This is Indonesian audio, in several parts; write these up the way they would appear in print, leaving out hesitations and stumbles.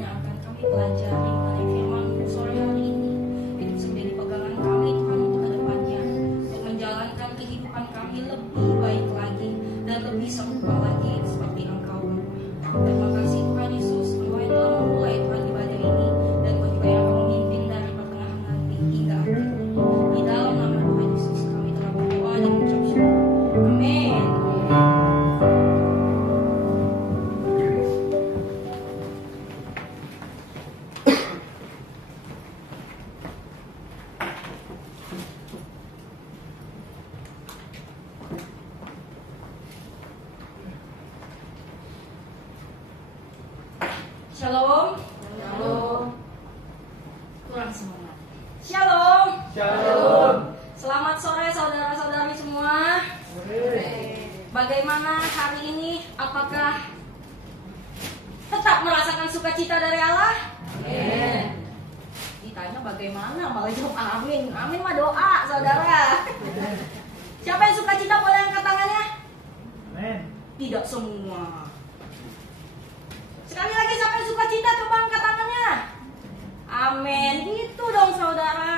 yang akan kami pelajari mengenai firman-Mu sore hari ini. Itu menjadi pegangan kami Tuhan untuk kedepannya, untuk menjalankan kehidupan kami lebih baik lagi dan lebih serupa lagi seperti Engkau. Terima kasih Tuhan Yesus, Engkau yang telah memulai Tuhan ibadah ini, dan Engkau juga yang akan memimpin dari pertengahan nanti hingga akhir. Di dalam nama Tuhan Yesus kami telah berdoa dan mengucap syukur. Amin. Shalom. Shalom. Kurang semangat. Shalom. Shalom. Selamat sore saudara-saudari semua. Bagaimana hari ini? Apakah tetap merasakan sukacita dari Allah? Amin. Ditanya bagaimana, malah jawab amin. Amin mah doa, saudara. Siapa yang sukacita boleh angkat tangannya? Amin. Tidak semua. Sekali lagi, siapa yang sukacita coba angkat tangannya. Amin. Gitu dong saudara.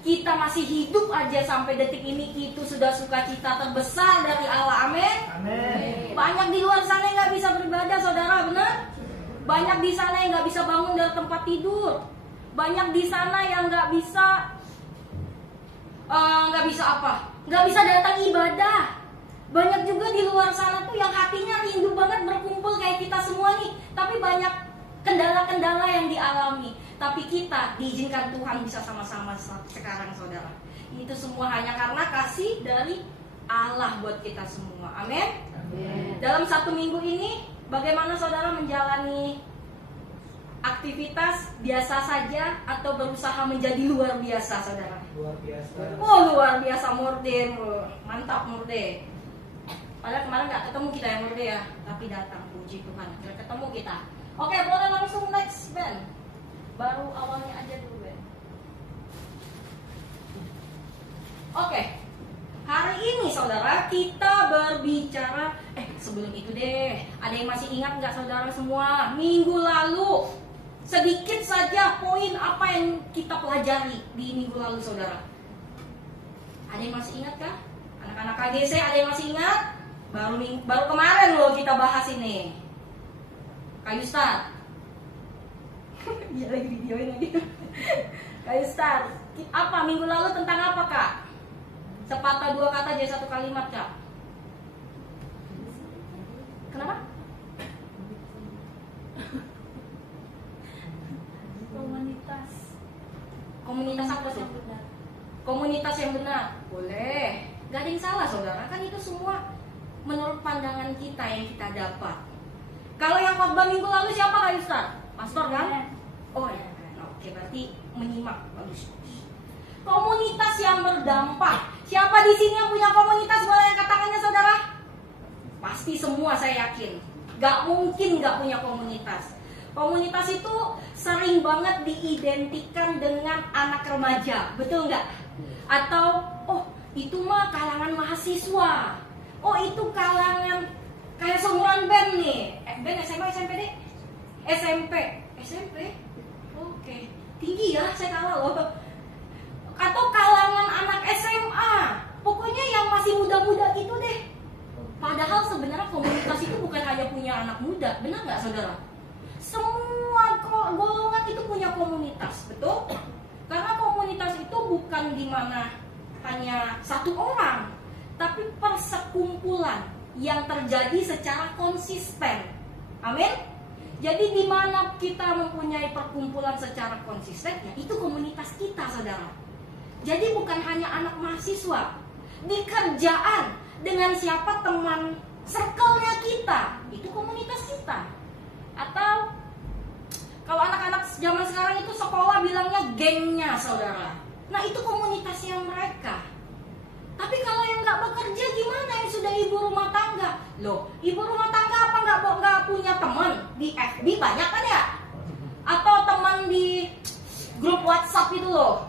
Kita masih hidup aja sampai detik ini, itu sudah sukacita terbesar dari Allah. Amin. Amin. Banyak di luar sana yang nggak bisa beribadah, saudara, benar? Banyak di sana yang nggak bisa bangun dari tempat tidur. Banyak di sana yang nggak bisa apa? Nggak bisa datang ibadah. Banyak juga di luar sana tuh yang hatinya rindu banget berkumpul kayak kita semua nih, tapi banyak kendala-kendala yang dialami. Tapi kita diizinkan Tuhan bisa sama-sama sekarang, saudara. Itu semua hanya karena kasih dari Allah buat kita semua. Amin. Dalam 1 minggu ini, bagaimana saudara menjalani aktivitas biasa saja atau berusaha menjadi luar biasa, saudara? Luar biasa. Oh, luar biasa, Murde. Mantap, Murde. Padahal kemarin nggak ketemu kita ya, Murde ya, tapi datang, puji Tuhan, akhirnya ketemu kita. Oke, boleh langsung next, Ben. Baru awalnya aja dulu, Ben. Oke, hari ini saudara kita berbicara. Sebelum itu deh, ada yang masih ingat nggak saudara semua? Minggu lalu sedikit saja poin apa yang kita pelajari di minggu lalu, saudara. Ada yang masih ingat kah? Anak-anak KGC ada yang masih ingat? Baru kemarin loh kita bahas ini. Kayu Star. Dia lagi videoin lagi. Kayu Star. Apa minggu lalu tentang apa, Kak? Sepatah dua kata jadi satu kalimat, Kak. Kenapa? Komunitas apa tuh? Komunitas yang benar. Boleh. Gak ada yang salah, saudara. Kan itu semua menurut pandangan kita yang kita dapat. Kalau yang khotbah minggu lalu siapa, Kak Ustaz? Pastor kan? Oh ya. Oke, berarti menyimak. Bagus. Komunitas yang berdampak. Siapa di sini yang punya komunitas? Boleh angkat tangannya, saudara? Pasti semua, saya yakin. Gak mungkin gak punya komunitas. Komunitas itu sering banget diidentikan dengan anak remaja, betul nggak? Atau, oh itu mah kalangan mahasiswa. Oh itu kalangan kayak seumuran Ben nih. Ben SMA, SMP deh? SMP? Oke. Tinggi ya, saya kalah loh. Atau kalangan anak SMA. Pokoknya yang masih muda-muda gitu deh. Padahal sebenarnya komunitas itu bukan hanya punya anak muda, benar nggak saudara? Semua golongan itu punya komunitas, betul? Karena komunitas itu bukan di mana hanya satu orang, tapi persekumpulan yang terjadi secara konsisten. Amin. Jadi di mana kita mempunyai perkumpulan secara konsisten, ya itu komunitas kita, saudara. Jadi bukan hanya anak mahasiswa, di kerjaan dengan siapa teman circle-nya kita, itu komunitas kita. Atau kalau anak-anak zaman sekarang itu sekolah bilangnya gengnya, saudara. Nah itu komunitasnya mereka. Tapi kalau yang nggak bekerja gimana, yang sudah ibu rumah tangga? Loh, ibu rumah tangga apa nggak punya teman di FB banyak kan ya? Atau teman di grup WhatsApp itu loh.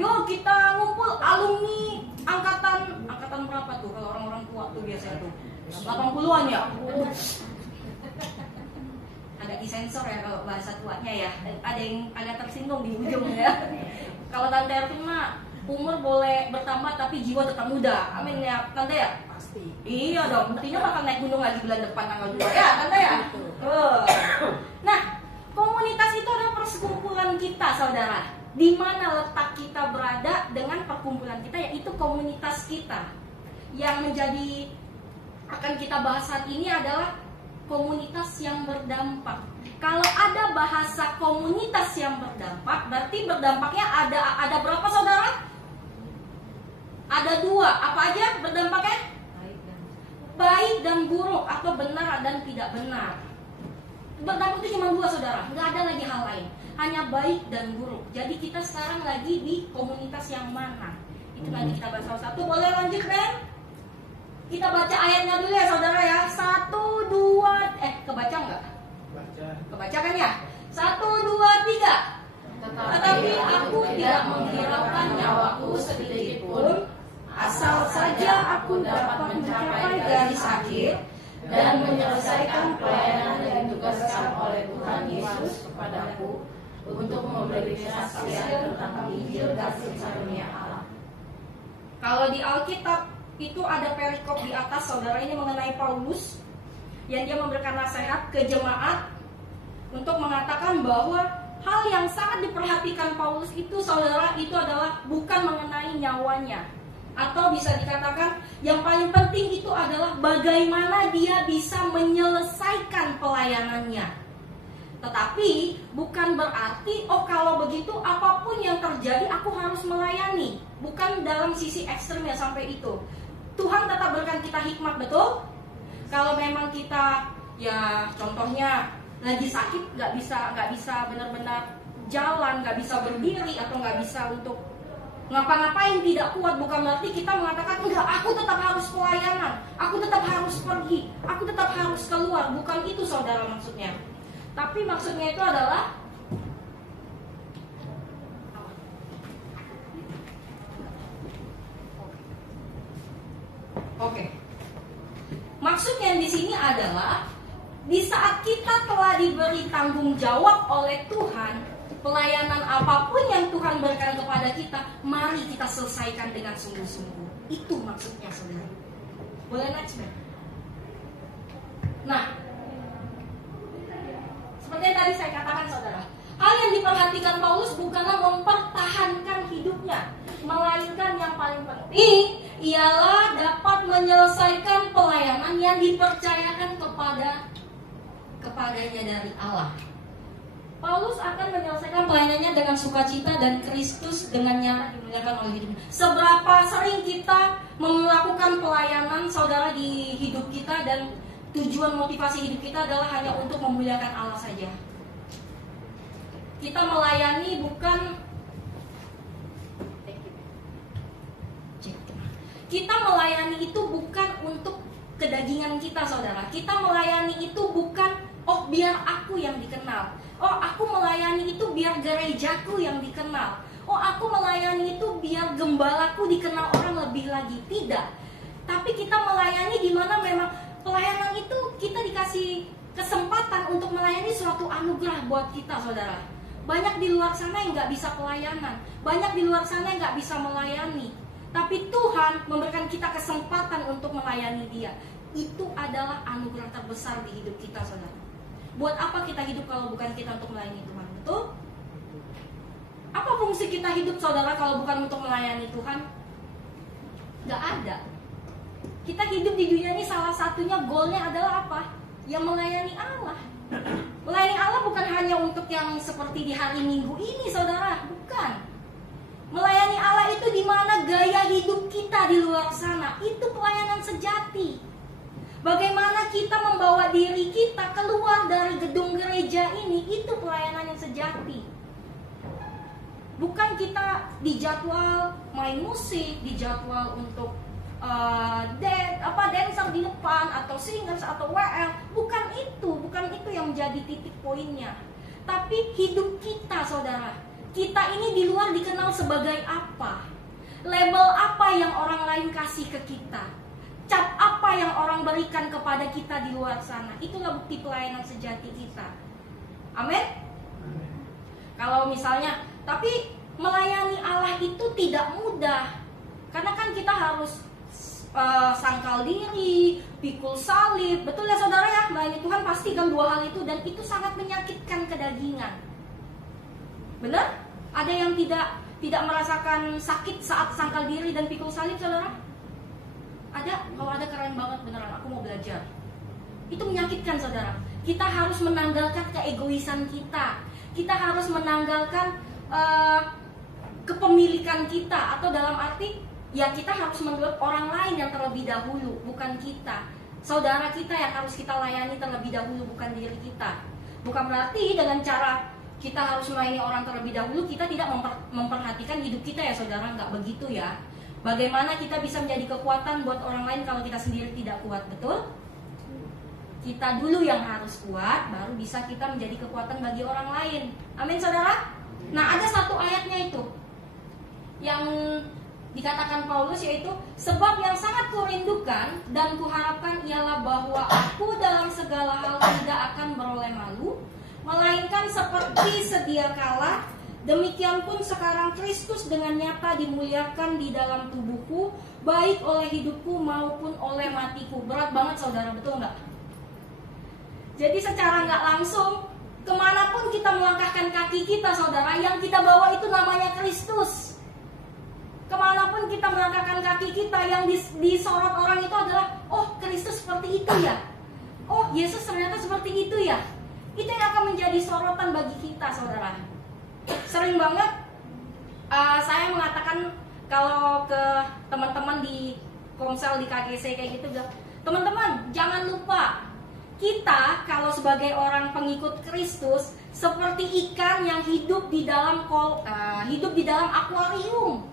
Yuk kita ngumpul alumni angkatan berapa tuh? Kalau orang-orang tua tuh biasanya tuh 80-an ya. Agak disensor ya kalau bahasa tuanya ya. Ada yang agak tersinggung di ujung ya. Kalau Tante Ervin mah umur boleh bertambah tapi jiwa tetap muda. Amin ya Tante ya? Pasti. Iya dong, buktinya bakal naik gunung lagi bulan depan tanggal 2 ya Tante ya? Nah, komunitas itu adalah perkumpulan kita saudara. Di mana letak kita berada dengan perkumpulan kita, yaitu komunitas kita. Yang menjadi akan kita bahas saat ini adalah komunitas yang berdampak. Kalau ada bahasa komunitas yang berdampak, berarti berdampaknya ada berapa saudara? Ada 2. Apa aja berdampaknya? Baik dan buruk, atau benar dan tidak benar. Berdampak itu cuma 2 saudara, nggak ada lagi hal lain. Hanya baik dan buruk. Jadi kita sekarang lagi di komunitas yang mana? Itu nanti kita bahas satu-satu. Boleh lanjut Ben? Kita baca ayatnya dulu ya saudara ya. 1, 2, kebaca nggak? Baca. Kebaca kan ya? 1, 2, 3. Tetapi aku tidak menghiraukan nyawaku sedikit pun, asal saja aku dapat mencapai garis akhir dan menyelesaikan pelayanan yang ditugaskan oleh Tuhan Yesus kepadaku untuk memberi kesaksian tentang Injil kasih karunia Allah. Kalau di Alkitab itu ada perikop di atas saudara, ini mengenai Paulus yang dia memberikan nasihat ke jemaat untuk mengatakan bahwa hal yang sangat diperhatikan Paulus itu saudara, itu adalah bukan mengenai nyawanya, atau bisa dikatakan yang paling penting itu adalah bagaimana dia bisa menyelesaikan pelayanannya. Tetapi bukan berarti kalau begitu apapun yang terjadi aku harus melayani. Bukan dalam sisi ekstrem ya sampai itu. Tuhan tetap berikan kita hikmat, betul? Kalau memang kita ya contohnya lagi sakit, nggak bisa benar-benar jalan, nggak bisa berdiri, atau nggak bisa untuk ngapa-ngapain, tidak kuat, bukan berarti kita mengatakan enggak, aku tetap harus pelayanan, aku tetap harus pergi, aku tetap harus keluar. Bukan itu saudara maksudnya. Tapi maksudnya itu adalah maksudnya di sini adalah di saat kita telah diberi tanggung jawab oleh Tuhan, pelayanan apapun yang Tuhan berikan kepada kita, mari kita selesaikan dengan sungguh-sungguh. Itu maksudnya saudara. Boleh next man? Nah, seperti yang tadi saya katakan saudara, hal yang diperhatikan Paulus bukanlah mempertahankan hidupnya, melainkan yang paling penting ialah dapat menyelesaikan pelayanan yang dipercayakan kepadanya dari Allah. Paulus akan menyelesaikan pelayanannya dengan sukacita dan Kristus dengan nyata dimuliakan oleh hidupnya. Seberapa sering kita melakukan pelayanan saudara di hidup kita, dan tujuan motivasi hidup kita adalah hanya untuk memuliakan Allah saja. Kita melayani bukan untuk kedagingan kita saudara. Kita melayani itu bukan biar aku yang dikenal. Aku melayani itu biar gerejaku yang dikenal. Aku melayani itu biar gembalaku dikenal orang lebih lagi. Tidak. Tapi kita melayani di mana memang pelayanan itu kita dikasih kesempatan untuk melayani suatu anugerah buat kita saudara. Banyak di luar sana yang gak bisa pelayanan, banyak di luar sana yang gak bisa melayani. Tapi Tuhan memberikan kita kesempatan untuk melayani Dia. Itu adalah anugerah terbesar di hidup kita saudara. Buat apa kita hidup kalau bukan kita untuk melayani Tuhan? Betul? Apa fungsi kita hidup saudara kalau bukan untuk melayani Tuhan? Gak ada. Kita hidup di dunia ini salah satunya goalnya adalah apa? Yang melayani Allah. Melayani Allah bukan hanya untuk yang seperti di hari Minggu ini saudara. Bukan. Melayani Allah itu di mana gaya hidup kita di luar sana. Itu pelayanan sejati. Bagaimana kita membawa diri kita keluar dari gedung gereja ini, itu pelayanan yang sejati. Bukan kita dijadwal main musik, dijadwal untuk dancer di depan, atau singers, atau WL. Bukan itu yang menjadi titik poinnya. Tapi hidup kita saudara, kita ini di luar dikenal sebagai apa? Label apa yang orang lain kasih ke kita? Cap apa yang orang berikan kepada kita di luar sana? Itulah bukti pelayanan sejati kita. Amin. Kalau misalnya, tapi melayani Allah itu tidak mudah. Karena kan kita harus sangkal diri, pikul salib. Betul ya saudara ya? Melayani Tuhan pasti kan dua hal itu, dan itu sangat menyakitkan kedagingan. Benar? Ada yang tidak merasakan sakit saat sangkal diri dan pikul salib, saudara? Ada? Kalau ada, keren banget beneran. Aku mau belajar. Itu menyakitkan, saudara. Kita harus menanggalkan keegoisan kita. Kita harus menanggalkan kepemilikan kita, atau dalam arti ya kita harus menurut orang lain yang terlebih dahulu, bukan kita. Saudara kita yang harus kita layani terlebih dahulu, bukan diri kita. Bukan berarti dengan cara kita harus melayani orang terlebih dahulu kita tidak memperhatikan hidup kita ya saudara, nggak begitu ya. Bagaimana kita bisa menjadi kekuatan buat orang lain kalau kita sendiri tidak kuat, betul? Kita dulu yang harus kuat, baru bisa kita menjadi kekuatan bagi orang lain. Amin saudara. Nah, ada satu ayatnya itu yang dikatakan Paulus, yaitu sebab yang sangat kurindukan dan kuharapkan ialah bahwa aku dalam segala hal tidak akan beroleh malu, melainkan seperti sedia kala, demikian pun sekarang Kristus dengan nyata dimuliakan di dalam tubuhku, baik oleh hidupku maupun oleh matiku. Berat banget saudara, betul nggak? Jadi secara nggak langsung, kemanapun kita melangkahkan kaki kita saudara, yang kita bawa itu namanya Kristus. Kemanapun kita melangkahkan kaki kita, yang disorot orang itu adalah, oh Kristus seperti itu ya, oh Yesus ternyata seperti itu ya. Itu yang akan menjadi sorotan bagi kita saudara. Sering banget saya mengatakan kalau ke teman-teman di Komsel, di KGC kayak gitu, teman-teman jangan lupa, kita kalau sebagai orang pengikut Kristus seperti ikan yang hidup di dalam akuarium.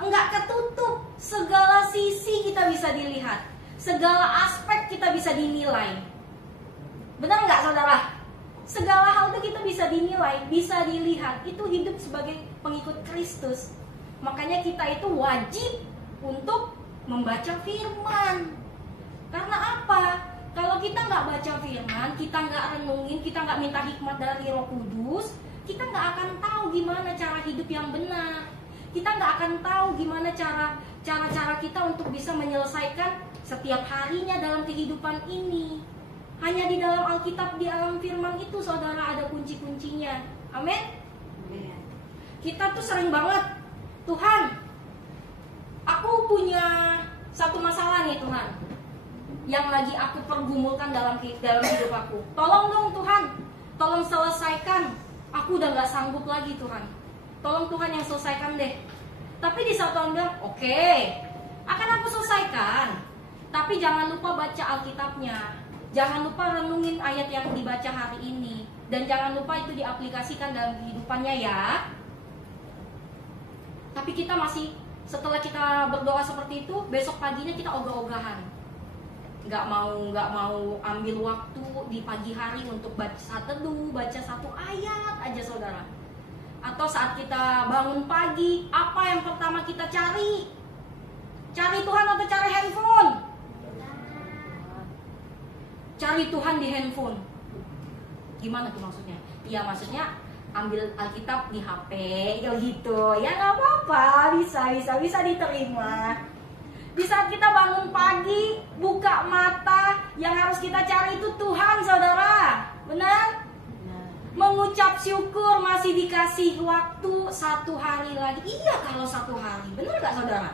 Enggak ketutup, segala sisi kita bisa dilihat, segala aspek kita bisa dinilai. Benar nggak saudara? Segala hal itu kita bisa dinilai, bisa dilihat. Itu hidup sebagai pengikut Kristus. Makanya kita itu wajib untuk membaca firman. Karena apa? Kalau kita nggak baca firman, kita nggak renungin, kita nggak minta hikmat dari Roh Kudus, kita nggak akan tahu gimana cara hidup yang benar. Kita nggak akan tahu gimana cara kita untuk bisa menyelesaikan setiap harinya dalam kehidupan ini. Hanya di dalam Alkitab, di dalam firman itu saudara ada kunci-kuncinya. Amin. Kita tuh sering banget, Tuhan, aku punya satu masalah nih Tuhan, yang lagi aku pergumulkan dalam hidup aku. Tolong dong Tuhan, tolong selesaikan. Aku udah gak sanggup lagi Tuhan. Tolong Tuhan yang selesaikan deh. Tapi di saat Tuhan bilang, oke, akan aku selesaikan. Tapi jangan lupa baca Alkitabnya. Jangan lupa renungin ayat yang dibaca hari ini. Dan jangan lupa itu diaplikasikan dalam kehidupannya ya. Tapi kita masih, setelah kita berdoa seperti itu, besok paginya kita ogah-ogahan. Nggak mau ambil waktu di pagi hari untuk baca teduh, baca satu ayat aja saudara. Atau saat kita bangun pagi, apa yang pertama kita cari? Cari Tuhan atau cari handphone? Cari Tuhan di handphone. Gimana tuh maksudnya? Ya maksudnya ambil Alkitab di HP gitu. Ya nggak apa-apa, bisa diterima. Di saat kita bangun pagi, buka mata, yang harus kita cari itu Tuhan saudara. Benar? Mengucap syukur masih dikasih waktu 1 hari lagi. Iya kalau 1 hari, benar gak saudara?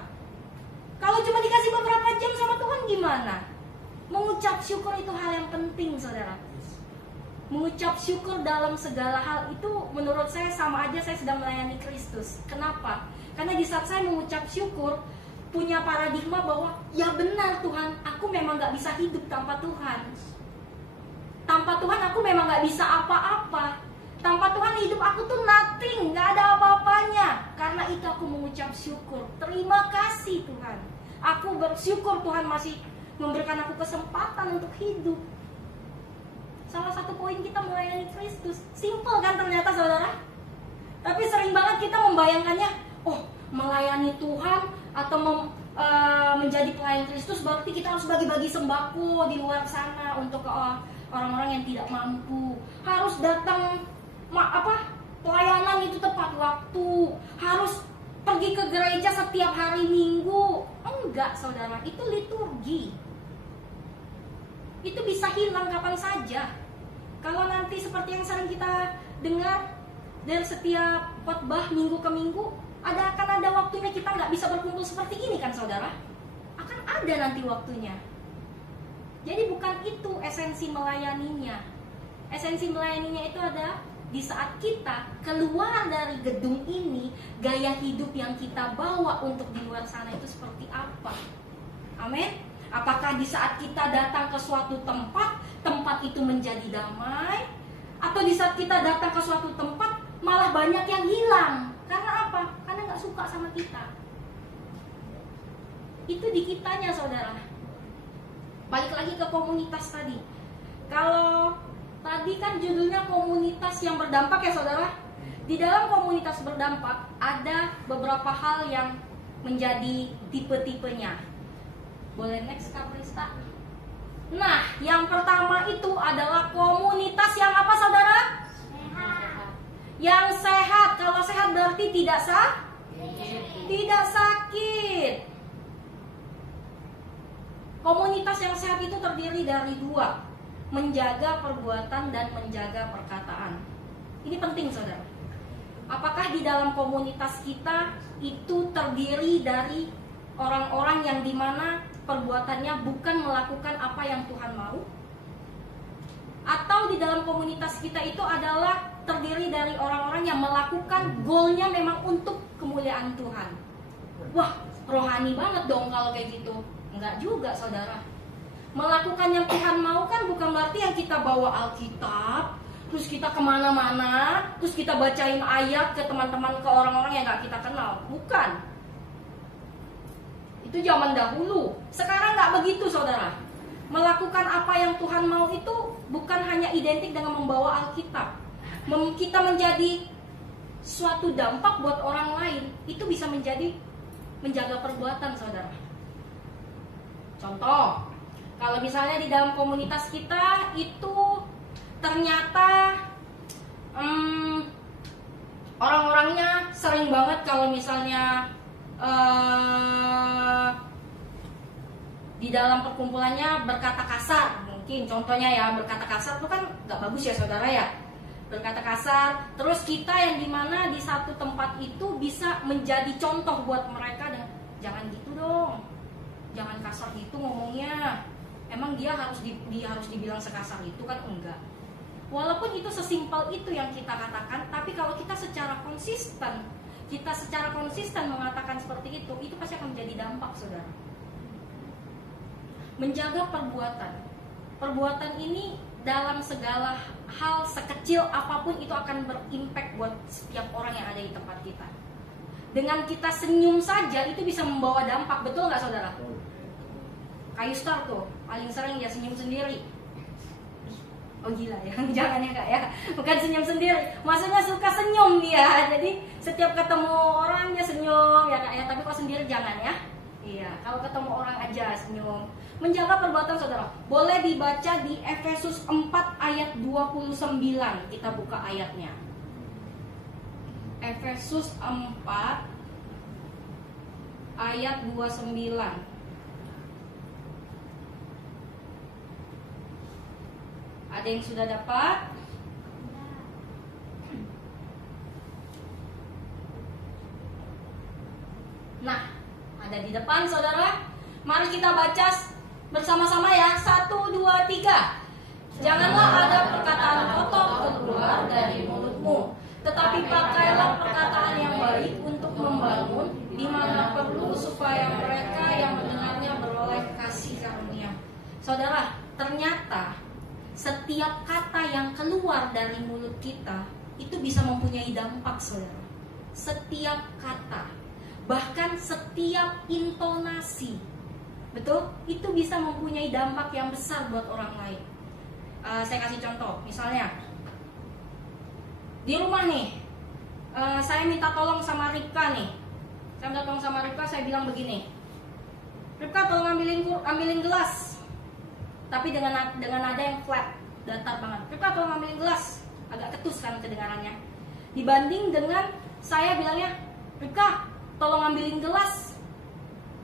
Kalau cuma dikasih beberapa jam sama Tuhan gimana? Mengucap syukur itu hal yang penting saudara. Mengucap syukur dalam segala hal itu menurut saya sama aja saya sedang melayani Kristus. Kenapa? Karena di saat saya mengucap syukur, punya paradigma bahwa ya benar Tuhan, aku memang gak bisa hidup tanpa Tuhan. Tanpa Tuhan aku memang gak bisa apa-apa. Tanpa Tuhan hidup aku tuh nothing, gak ada apa-apanya. Karena itu aku mengucap syukur. Terima kasih Tuhan. Aku bersyukur Tuhan masih memberikan aku kesempatan untuk hidup. Salah satu poin kita melayani Kristus. Simple kan ternyata saudara? Tapi sering banget kita membayangkannya, oh melayani Tuhan atau menjadi pelayan Kristus berarti kita harus bagi-bagi sembako di luar sana untuk orang-orang yang tidak mampu. Harus datang pelayanan itu tepat waktu. Harus pergi ke gereja setiap hari Minggu. Enggak, saudara, itu liturgi. Itu bisa hilang kapan saja. Kalau nanti seperti yang sering kita dengar dari setiap khotbah minggu ke minggu, akan ada waktunya kita nggak bisa berkumpul seperti ini kan, saudara? Akan ada nanti waktunya. Jadi bukan itu esensi melayaninya. Esensi melayaninya itu ada di saat kita keluar dari gedung ini, gaya hidup yang kita bawa untuk di luar sana itu seperti apa. Amin. Apakah di saat kita datang ke suatu tempat, tempat itu menjadi damai, atau di saat kita datang ke suatu tempat malah banyak yang hilang. Karena apa? Karena nggak suka sama kita. Itu di kitanya, saudara. Balik lagi ke komunitas tadi. Kalau tadi kan judulnya komunitas yang berdampak ya, saudara. Di dalam komunitas berdampak ada beberapa hal yang menjadi tipe-tipenya. Boleh next, Kak Prista? Nah, yang pertama itu adalah komunitas yang apa, saudara? Sehat. Yang sehat. Kalau sehat berarti tidak tidak sakit. Komunitas yang sehat itu terdiri dari dua: menjaga perbuatan dan menjaga perkataan. Ini penting, saudara. Apakah di dalam komunitas kita itu terdiri dari orang-orang yang dimana perbuatannya bukan melakukan apa yang Tuhan mau? Atau di dalam komunitas kita itu adalah terdiri dari orang-orang yang melakukan goalnya memang untuk kemuliaan Tuhan? Wah, rohani banget dong kalau kayak gitu. Enggak juga, saudara. Melakukan yang Tuhan mau kan bukan berarti yang kita bawa Alkitab, terus kita kemana-mana, terus kita bacain ayat ke teman-teman, ke orang-orang yang gak kita kenal. Bukan. Itu zaman dahulu. Sekarang gak begitu, saudara. Melakukan apa yang Tuhan mau itu bukan hanya identik dengan membawa Alkitab. Kita menjadi suatu dampak buat orang lain, itu bisa menjadi menjaga perbuatan, saudara. Contoh, kalau misalnya di dalam komunitas kita itu ternyata orang-orangnya sering banget kalau misalnya di dalam perkumpulannya berkata kasar. Mungkin contohnya ya, berkata kasar itu kan gak bagus ya, saudara ya. Berkata kasar, terus kita yang dimana di satu tempat itu bisa menjadi contoh buat mereka. Dan jangan gitu dong, jangan kasar gitu ngomongnya. Emang dia harus dibilang sekasar itu kan? Enggak. Walaupun itu sesimpel itu yang kita katakan, tapi kalau kita secara konsisten mengatakan seperti itu pasti akan menjadi dampak, saudara. Menjaga perbuatan. Perbuatan ini dalam segala hal, sekecil apapun itu akan berimpact buat setiap orang yang ada di tempat kita. Dengan kita senyum saja itu bisa membawa dampak, betul nggak, saudara? Kayu Star tuh paling sering dia senyum sendiri. Oh gila ya, jangan ya Kak ya. Bukan senyum sendiri, maksudnya suka senyum dia. Jadi setiap ketemu orang dia senyum ya Kak ya. Tapi kalau sendiri jangan ya. Iya, kalau ketemu orang aja senyum. Menjaga perbuatan, saudara, boleh dibaca di Efesus 4 ayat 29. Kita buka ayatnya. Efesus 4 ayat 29. Ada yang sudah dapat? Nah, ada di depan, saudara. Mari kita baca bersama-sama ya. 1, 2, 3. Janganlah ada perkataan kotor keluar dari mulutmu, tetapi pakailah perkataan yang baik untuk membangun di mana perlu, supaya mereka yang mendengarnya beroleh kasih karunia. Saudara, ternyata setiap kata yang keluar dari mulut kita itu bisa mempunyai dampak, saudara. Setiap kata, bahkan setiap intonasi, betul? Itu bisa mempunyai dampak yang besar buat orang lain. Saya kasih contoh, misalnya di rumah nih, saya minta tolong sama Ripka nih. Saya minta tolong sama Ripka, saya bilang begini, Ripka tolong ambilin gelas, tapi dengan nada yang flat. datar banget. Ripka tolong ngambilin gelas, agak ketus kan kedengarannya. Dibanding dengan saya bilangnya, Ripka tolong ngambilin gelas,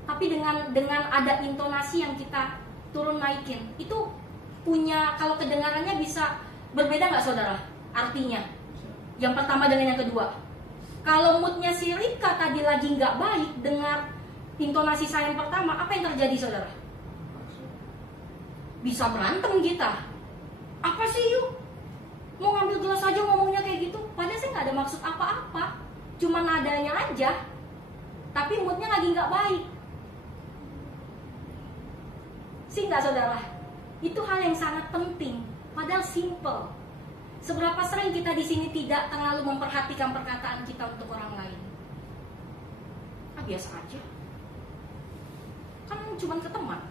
tapi dengan ada intonasi yang kita turun naikin, itu punya, kalau kedengarannya bisa berbeda nggak saudara? Artinya, yang pertama dengan yang kedua. Kalau moodnya si Ripka tadi lagi nggak baik, dengar intonasi saya yang pertama, apa yang terjadi saudara? Bisa berantem kita. Apa sih yuk? Mau ngambil gelas aja ngomongnya kayak gitu. Padahal saya nggak ada maksud apa-apa, cuma nadanya aja. Tapi moodnya lagi nggak baik. Sih nggak saudara? Itu hal yang sangat penting. Padahal simple. Seberapa sering kita di sini tidak terlalu memperhatikan perkataan kita untuk orang lain? Biasa aja. Kan cuma ke teman.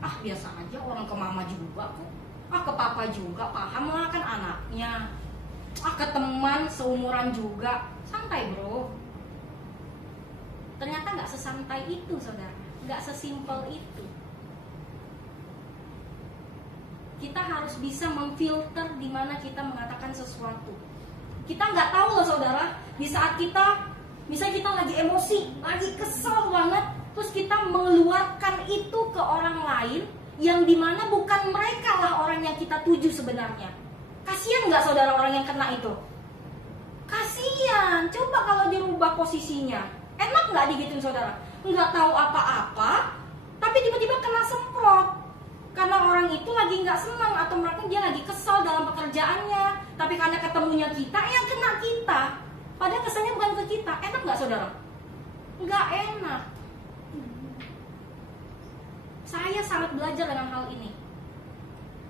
Biasa aja, orang ke mama juga kok. Ke papa juga, paham lah kan anaknya. Ke teman seumuran juga, santai bro. Ternyata nggak sesantai itu saudara, nggak sesimpel itu. Kita harus bisa memfilter di mana kita mengatakan sesuatu. Kita nggak tahu loh saudara, di saat kita, misalnya kita lagi emosi, lagi kesel banget, terus kita mengeluarkan itu ke orang lain, yang dimana bukan mereka lah orang yang kita tuju sebenarnya. Kasian nggak saudara orang yang kena itu? Kasian. Coba kalau dirubah posisinya, enak nggak digituin saudara? Nggak tahu apa-apa, tapi tiba-tiba kena semprot karena orang itu lagi nggak senang, atau mereka dia lagi kesal dalam pekerjaannya, tapi karena ketemunya kita, yang kena kita. Padahal kesannya bukan ke kita. Enak nggak saudara? Nggak enak. Saya sangat belajar dengan hal ini.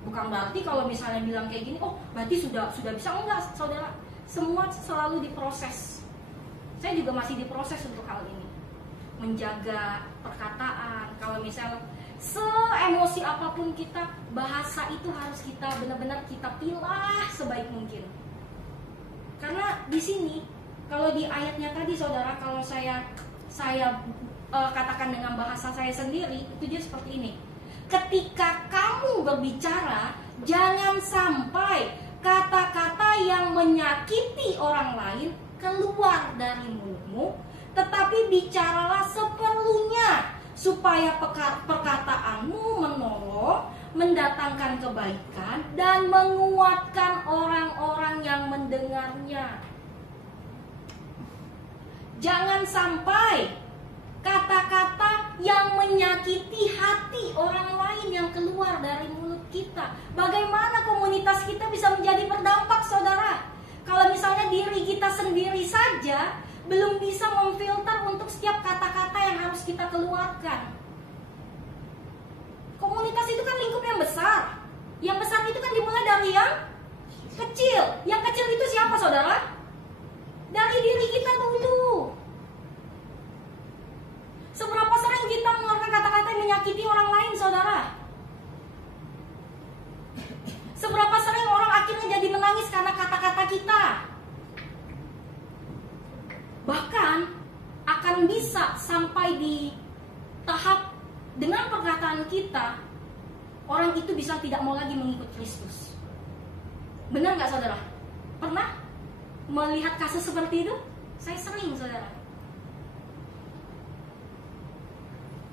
Bukan berarti kalau misalnya bilang kayak gini, oh berarti sudah bisa. Enggak saudara, semua selalu diproses. Saya juga masih diproses untuk hal ini, menjaga perkataan. Kalau misalnya se-emosi apapun kita, bahasa itu harus kita benar-benar kita pilah sebaik mungkin. Karena di sini, kalau di ayatnya tadi saudara, kalau saya katakan dengan bahasa saya sendiri, itu dia seperti ini. Ketika kamu berbicara, jangan sampai kata-kata yang menyakiti orang lain keluar dari mulutmu, tetapi bicaralah seperlunya, supaya perkataanmu menolong, mendatangkan kebaikan, dan menguatkan orang-orang yang mendengarnya. Jangan sampai kata-kata yang menyakiti hati orang lain yang keluar dari mulut kita. Bagaimana komunitas kita bisa menjadi berdampak saudara? Kalau misalnya diri kita sendiri saja belum bisa memfilter untuk setiap kata-kata yang harus kita keluarkan. Komunitas itu kan lingkup yang besar. Yang besar itu kan dimulai dari yang kecil. Yang kecil itu siapa saudara? Dari diri kita dulu. Seberapa sering kita mengeluarkan kata-kata yang menyakiti orang lain saudara? Seberapa sering orang akhirnya jadi menangis karena kata-kata kita? Bahkan akan bisa sampai di tahap dengan perkataan kita, orang itu bisa tidak mau lagi mengikut Kristus. Benar gak saudara? Pernah melihat kasus seperti itu? Saya sering saudara.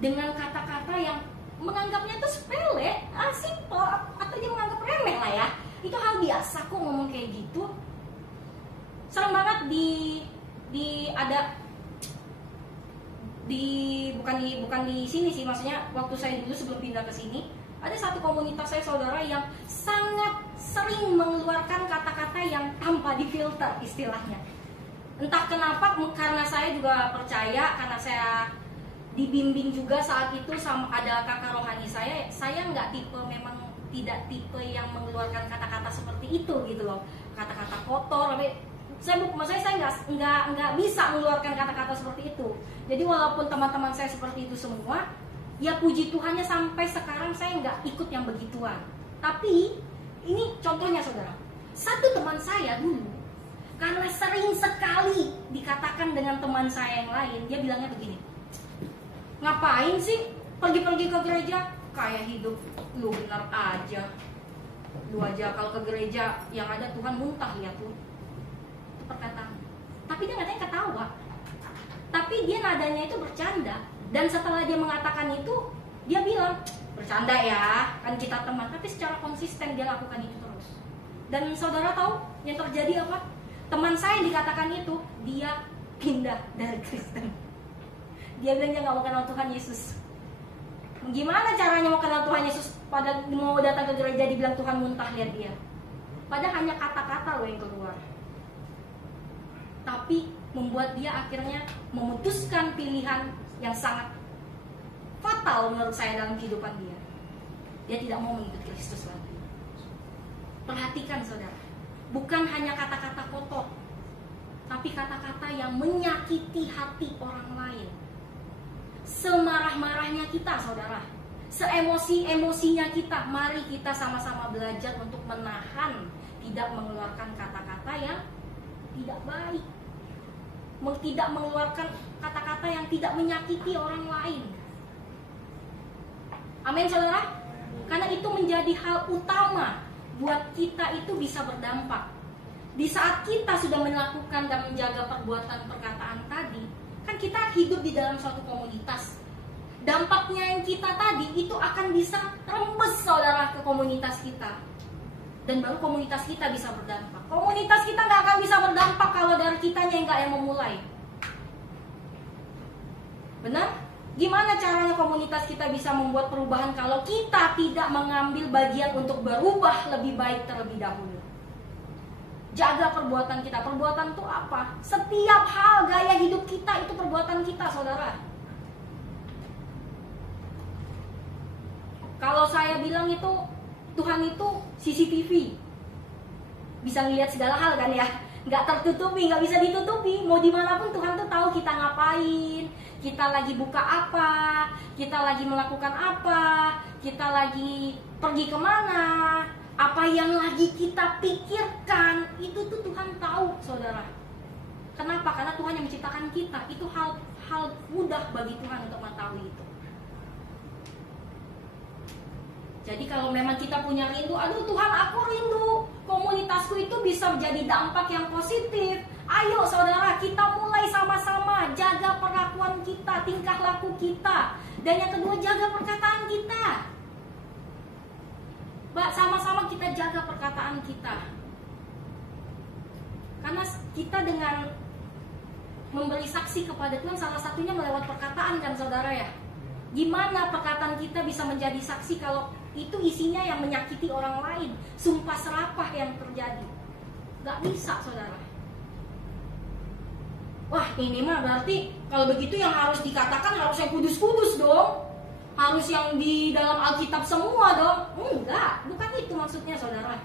Dengan kata-kata yang menganggapnya itu sepele, simple, atau dia menganggap remeh lah ya. Itu hal biasa kok ngomong kayak gitu. Sering banget bukan di sini sih, maksudnya waktu saya dulu sebelum pindah ke sini, ada satu komunitas saya saudara yang sangat sering mengeluarkan kata-kata yang tanpa difilter istilahnya. Entah kenapa, karena saya juga percaya, karena saya dibimbing juga saat itu sama ada kakak rohani saya nggak memang tidak tipe yang mengeluarkan kata-kata seperti itu gitu loh, kata-kata kotor. Saya nggak bisa mengeluarkan kata-kata seperti itu. Jadi walaupun teman-teman saya seperti itu semua, ya puji Tuhannya sampai sekarang saya nggak ikut yang begituan. Tapi ini contohnya saudara, satu teman saya dulu, karena sering sekali dikatakan dengan teman saya yang lain, dia bilangnya begini, ngapain sih pergi-pergi ke gereja? Kayak hidup lu benar aja. Lu aja kalau ke gereja yang ada Tuhan muntah lihat lu. Itu perkataan. Tapi dia katanya ketawa. Tapi dia nadanya itu bercanda. Dan setelah dia mengatakan itu, dia bilang, bercanda ya, kan kita teman. Tapi secara konsisten dia lakukan itu terus. Dan saudara tahu yang terjadi apa? Teman saya yang dikatakan itu, dia pindah dari Kristen. Dia bilang dia gak mau kenal Tuhan Yesus. Gimana caranya mau kenal Tuhan Yesus? Pada mau datang ke gereja dibilang Tuhan muntah lihat dia. Padahal hanya kata-kata loh yang keluar. Tapi membuat dia akhirnya memutuskan pilihan yang sangat fatal menurut saya dalam kehidupan dia. Dia tidak mau mengikuti Kristus lagi. Perhatikan saudara, bukan hanya kata-kata kotor, tapi kata-kata yang menyakiti hati orang lain. Semarah-marahnya kita saudara, seemosi-emosinya kita, mari kita sama-sama belajar untuk menahan, tidak mengeluarkan kata-kata yang tidak baik, tidak mengeluarkan kata-kata yang tidak menyakiti orang lain. Amin saudara. Karena itu menjadi hal utama buat kita itu bisa berdampak. Di saat kita sudah melakukan dan menjaga perbuatan perkataan tadi, kan kita hidup di dalam suatu komunitas. Dampaknya yang kita tadi itu akan bisa rembes saudara ke komunitas kita. Dan baru komunitas kita bisa berdampak. Komunitas kita nggak akan bisa berdampak kalau dari kitanya nggak yang memulai. Benar? Gimana caranya komunitas kita bisa membuat perubahan kalau kita tidak mengambil bagian untuk berubah lebih baik terlebih dahulu? Jaga perbuatan kita. Perbuatan itu apa? Setiap hal gaya hidup kita itu perbuatan kita, saudara. Kalau saya bilang itu Tuhan itu CCTV, bisa ngelihat segala hal kan ya, nggak tertutupi, nggak bisa ditutupi. Mau dimanapun Tuhan tuh tahu kita ngapain, kita lagi buka apa, kita lagi melakukan apa, kita lagi pergi kemana, apa yang lagi kita pikirkan, itu tuh Tuhan tahu, saudara. Kenapa? Karena Tuhan yang menciptakan kita. Itu hal mudah bagi Tuhan untuk mengetahui itu. Jadi kalau memang kita punya rindu, aduh Tuhan aku rindu komunitasku itu bisa menjadi dampak yang positif. Ayo saudara, kita mulai sama-sama jaga perlakuan kita, tingkah laku kita. Dan yang kedua, jaga perkataan kita. Sama-sama kita jaga perkataan kita. Karena kita dengan memberi saksi kepada Tuhan, salah satunya melewat perkataan kan saudara ya. Gimana perkataan kita bisa menjadi saksi kalau itu isinya yang menyakiti orang lain, sumpah serapah yang terjadi? Gak bisa saudara. Wah ini mah berarti kalau begitu yang harus dikatakan harus yang kudus-kudus dong, harus yang di dalam Alkitab semua dong. Enggak, bukan itu maksudnya saudara.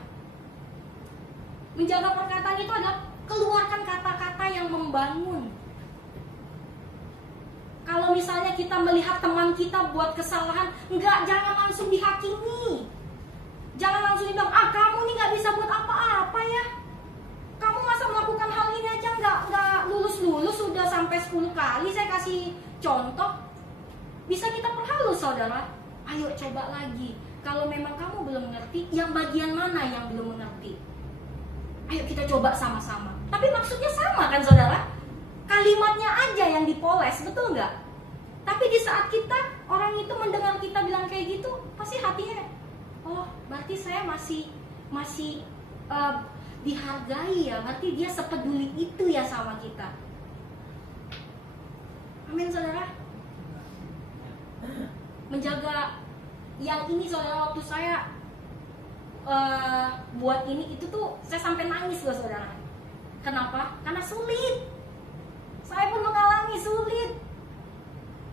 Menjaga perkataan itu adalah keluarkan kata-kata yang membangun. Kalau misalnya kita melihat teman kita buat kesalahan, jangan langsung dihakimi. Jangan langsung bilang, kamu nih gak bisa buat apa-apa ya. Kamu masa melakukan hal ini aja nggak lulus-lulus, sudah sampai 10 kali saya kasih contoh. Bisa kita perhalus saudara. Ayo coba lagi. Kalau memang kamu belum mengerti, yang bagian mana yang belum mengerti? Ayo kita coba sama-sama. Tapi maksudnya sama kan saudara? Kalimatnya aja yang dipoles, betul nggak? Tapi di saat orang itu mendengar kita bilang kayak gitu, pasti hatinya, oh berarti saya masih dihargai ya, berarti dia sepeduli itu ya sama kita. Amin saudara. Menjaga yang ini saudara, waktu saya buat ini itu tuh saya sampai nangis loh saudara. Kenapa? Karena sulit. Saya pun mengalami sulit.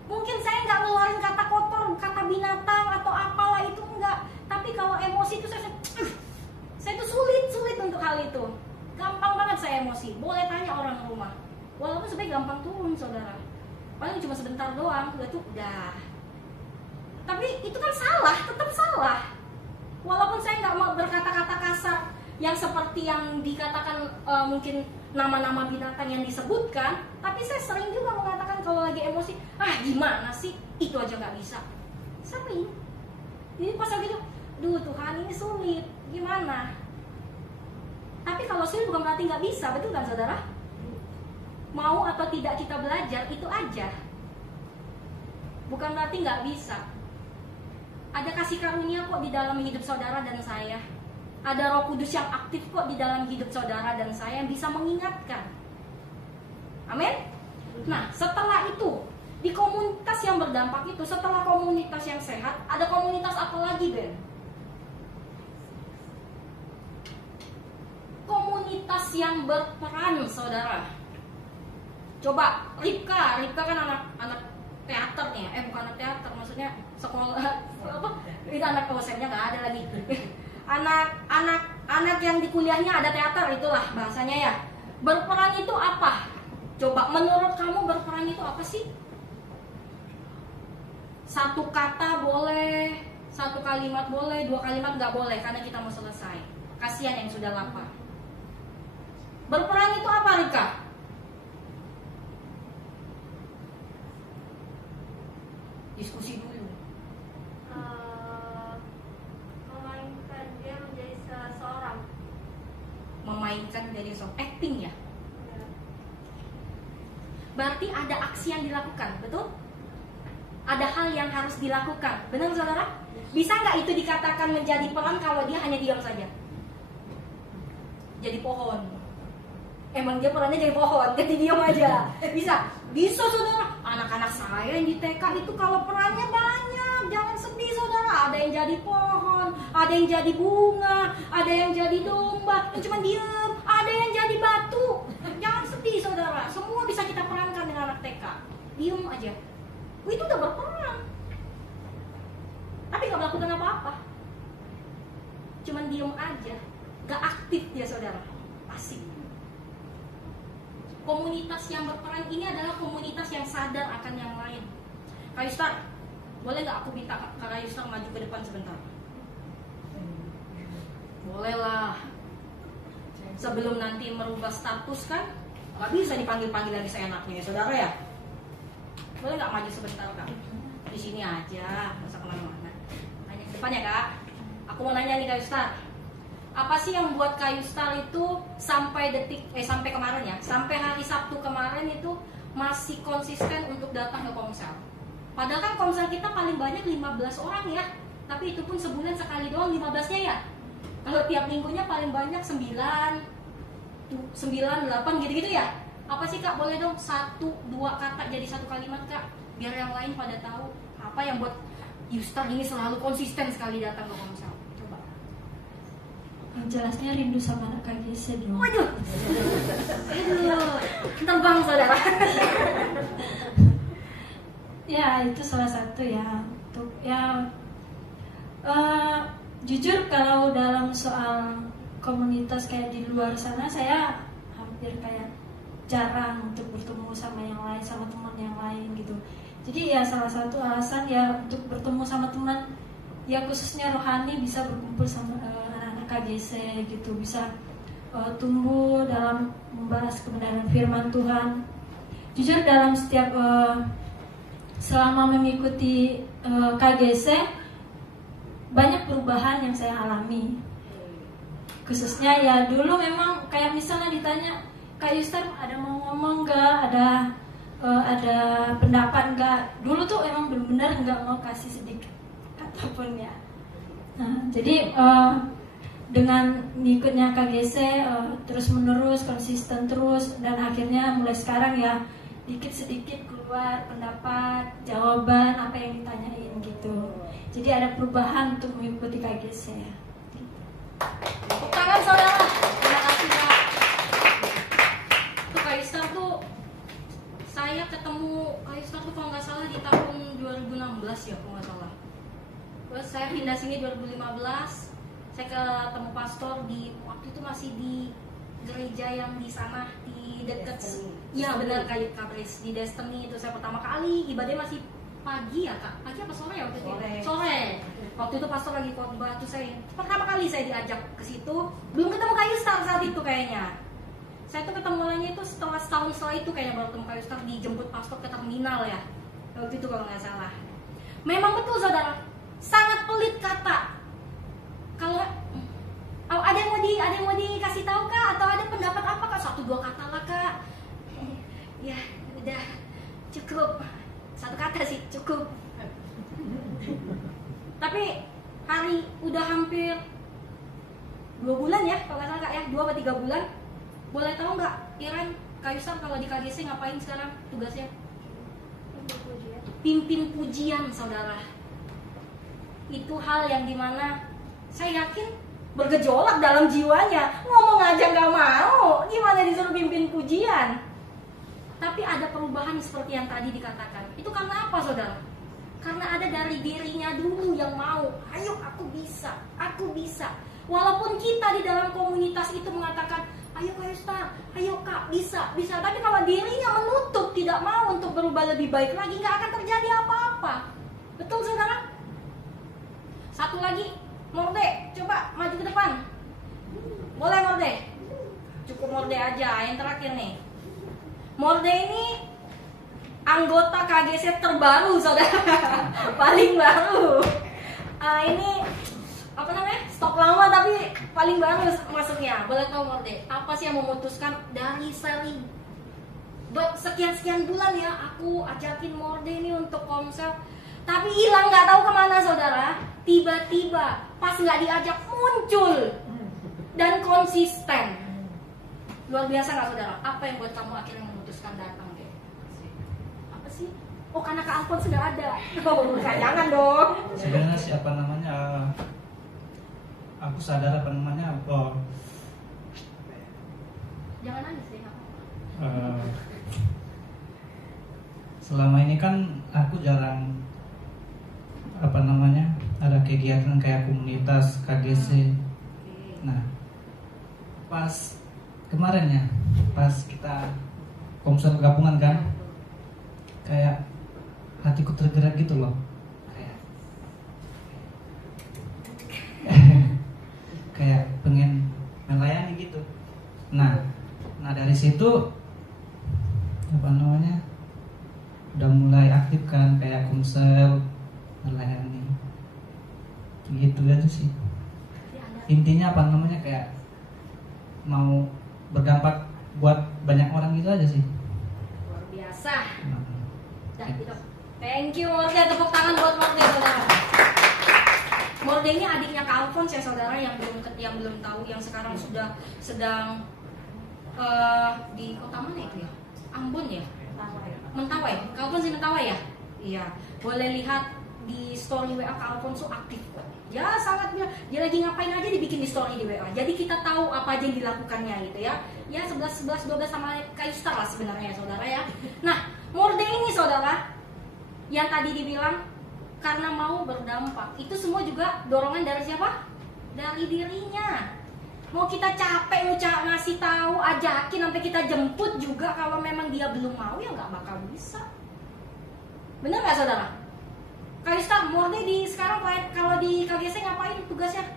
Mungkin saya nggak ngeluarin kata kotor, kata binatang atau apalah itu enggak. Tapi kalau emosi itu saya tuh sulit untuk hal itu. Gampang banget saya emosi. Boleh tanya orang rumah. Walaupun sebenarnya gampang turun saudara. Paling cuma sebentar doang, udah. Tapi itu kan salah, tetap salah. Walaupun saya nggak mau berkata-kata kasar yang seperti yang dikatakan mungkin nama-nama binatang yang disebutkan, tapi saya sering juga mengatakan kalau lagi emosi, gimana sih, itu aja nggak bisa. Sering. Jadi pas gitu, duh Tuhan ini sulit. gimana? Tapi kalau sulit bukan berarti nggak bisa, betul kan saudara? Mau atau tidak kita belajar itu aja, bukan berarti nggak bisa. Ada kasih karunia kok di dalam hidup saudara dan saya. Ada Roh Kudus yang aktif kok di dalam hidup saudara dan saya yang bisa mengingatkan. Amin. Nah, setelah itu di komunitas yang berdampak itu, setelah komunitas yang sehat, ada komunitas apa lagi, Ben? Komunitas yang berperan, saudara. Coba Ripka kan anak teater nih, bukan anak teater, maksudnya sekolah apa? Itu anak dosennya nggak ada lagi. anak yang di kuliahnya ada teater, itulah bahasanya ya. Berperan itu apa? Coba menurut kamu berperan itu apa sih? Satu kata boleh, satu kalimat boleh, dua kalimat nggak boleh karena kita mau selesai. Kasihan yang sudah lapar. Berperan itu apa, Rika? Diskusi dulu. Memainkan dia menjadi seseorang. Memainkan jadi acting ya. Berarti ada aksi yang dilakukan, betul? Ada hal yang harus dilakukan, benar saudara? Bisa nggak itu dikatakan menjadi peran kalau dia hanya diam saja? Jadi pohon. Emang dia perannya jadi pohon, jadi diam aja. Bisa? Bisa saudara. Anak-anak saya yang di TK itu kalau perannya banyak, jangan sedih saudara. Ada yang jadi pohon, ada yang jadi bunga, ada yang jadi domba, yang cuma diam, ada yang jadi batu. Jangan sedih saudara, semua bisa kita perankan dengan anak TK. Diam aja. Itu udah berperan. Tapi gak melakukan apa-apa. Cuman diem aja. Gak aktif dia saudara. Pasif. Komunitas yang berperan ini adalah komunitas yang sadar akan yang lain. Kak Yustar, boleh gak aku minta Kak Yustar maju ke depan sebentar? Boleh lah. Sebelum nanti merubah status kan, gak bisa dipanggil-panggil lagi seenaknya ya saudara ya. Boleh nggak maju sebentar kak? Di sini aja, masa kemana-mana. Tanya ke depan ya kak. Aku mau nanya nih Kak Yustar. Apa sih yang buat Kak Yustar itu sampai kemarin ya, sampai hari Sabtu kemarin itu masih konsisten untuk datang ke komsel? Padahal kan komsel kita paling banyak 15 orang ya. Tapi itu pun sebulan sekali doang 15-nya ya. Kalau tiap minggunya paling banyak 9, 8 gitu-gitu ya. Apa sih kak, boleh dong 1-2 kata jadi satu kalimat kak, biar yang lain pada tahu apa yang buat Yustar ini selalu konsisten sekali datang ke komsel. Coba. Yang jelasnya rindu sama anak KGC dong. Waduh, terbang saudara. Ya itu salah satu ya. Untuk ya jujur kalau dalam soal komunitas kayak di luar sana, saya hampir kayak jarang untuk bertemu sama yang lain, sama teman yang lain gitu. Jadi ya salah satu alasan ya untuk bertemu sama teman ya khususnya rohani, bisa berkumpul sama anak-anak KGC gitu, bisa tumbuh dalam membahas kebenaran firman Tuhan. Jujur dalam setiap selama mengikuti KGC banyak perubahan yang saya alami. Khususnya ya dulu memang kayak misalnya ditanya, Kak Yustar ada mau ngomong nggak, ada pendapat nggak? Dulu tuh emang benar-benar nggak mau kasih sedikit kata pun ya. Nah, jadi dengan ngikutnya KGC terus menerus, konsisten terus, dan akhirnya mulai sekarang ya dikit sedikit keluar pendapat, jawaban apa yang ditanyain gitu. Jadi ada perubahan untuk mengikuti KGC ya. Tepuk tangan saudara. Terima kasih kak. Kak Yustar tuh, saya ketemu Kak Yustar tuh kalau nggak salah di tahun 2016 ya, kalau nggak salah. Terus saya pindah sini 2015. Saya ketemu pastor di waktu itu masih di gereja yang di sana di dekat, ya benar kayak Kabris di Destiny itu. Saya pertama kali ibadah masih pagi ya kak, pagi apa sore ya waktu itu? Sore. Waktu itu pastor lagi khotbah tuh, saya pertama kali saya diajak ke situ. Belum ketemu Kak Yustar saat itu kayaknya. Saya tuh ketemu lagi itu setelah setahun setelah itu kayaknya baru ketemu Kak Yustar, dijemput pastor ke terminal ya. Waktu itu kalau nggak salah. Memang betul saudara, sangat pelit kata. Kalau ada yang mau dikasih tahu kak? Atau ada pendapat apa kak? 1-2 kata lah kak. Ya udah cukup. 1 kata sih cukup. Tapi hari udah hampir 2 bulan ya kalau nggak salah kak ya, 2 atau 3 bulan. Boleh tahu nggak Iren, Kak Yustar kalau di KGC ngapain sekarang tugasnya? Pimpin pujian saudara. Itu hal yang dimana saya yakin bergejolak dalam jiwanya. Ngomong aja nggak mau, gimana disuruh pimpin pujian? Tapi ada perubahan seperti yang tadi dikatakan. Itu karena apa saudara? Karena ada dari dirinya dulu yang mau. Ayo aku bisa, aku bisa. Walaupun kita di dalam komunitas itu mengatakan, ayo Kak Yustar, ayo Kak, bisa, bisa. Tapi kalau dirinya menutup, tidak mau untuk berubah lebih baik lagi, nggak akan terjadi apa-apa. Betul saudara? Satu lagi, Morde, coba maju ke depan. Boleh Morde? Cukup Morde aja, yang terakhir nih. Morde ini anggota KGC terbaru saudara. Paling baru. Ini apa namanya, stok lama tapi paling baru masuknya. Boleh tahu Morde, apa sih yang memutuskan dari seri sekian bulan ya aku ajakin Morde ini untuk komsel, tapi hilang nggak tahu kemana saudara. Tiba-tiba pas nggak diajak muncul dan konsisten. Luar biasa nggak saudara? Apa yang buat kamu akhirnya memutuskan datang deh? Apa sih? Oh karena Kak Alfon sudah ada. Oh jangan dong. Sebenarnya siapa namanya? Aku sadar apa namanya? Jangan nangis deh. Selama ini kan aku jarang apa namanya, ada kegiatan kayak komunitas KGC. Nah, pas kemarin ya, pas kita komsel gabungan kan, kayak hatiku tergerak gitu loh, kayak pengen melayani gitu. Nah dari situ apa namanya, udah mulai aktif kan, kayak komsel, melayani gitu aja sih. Intinya apa namanya, kayak mau berdampak buat banyak orang gitu aja sih. Luar biasa. Dah gitu. Thank you Morde, tepuk tangan buat Morde saudara. Morde ini adiknya Kak Alfons ya saudara, yang belum tahu, yang sekarang sudah sedang di kota mana itu ya? Ambon ya? Mentawai. Kak Alfons di Mentawai ya? Iya. Boleh lihat di story WA Kak Alfons aktif kok. Ya sangat, dia lagi ngapain aja dibikin di story di WA. Jadi kita tahu apa aja yang dilakukannya gitu ya. Ya 11, 12 sama Kak Yustar lah sebenarnya ya saudara ya. Nah, Morde ini saudara, yang tadi dibilang karena mau berdampak, itu semua juga dorongan dari siapa? Dari dirinya. Mau kita capek ngasih tahu, ajakin sampai kita jemput juga, kalau memang dia belum mau ya nggak bakal bisa. Bener nggak saudara? Kak Yustar, Morde sekarang kalau di KGC ngapain tugasnya?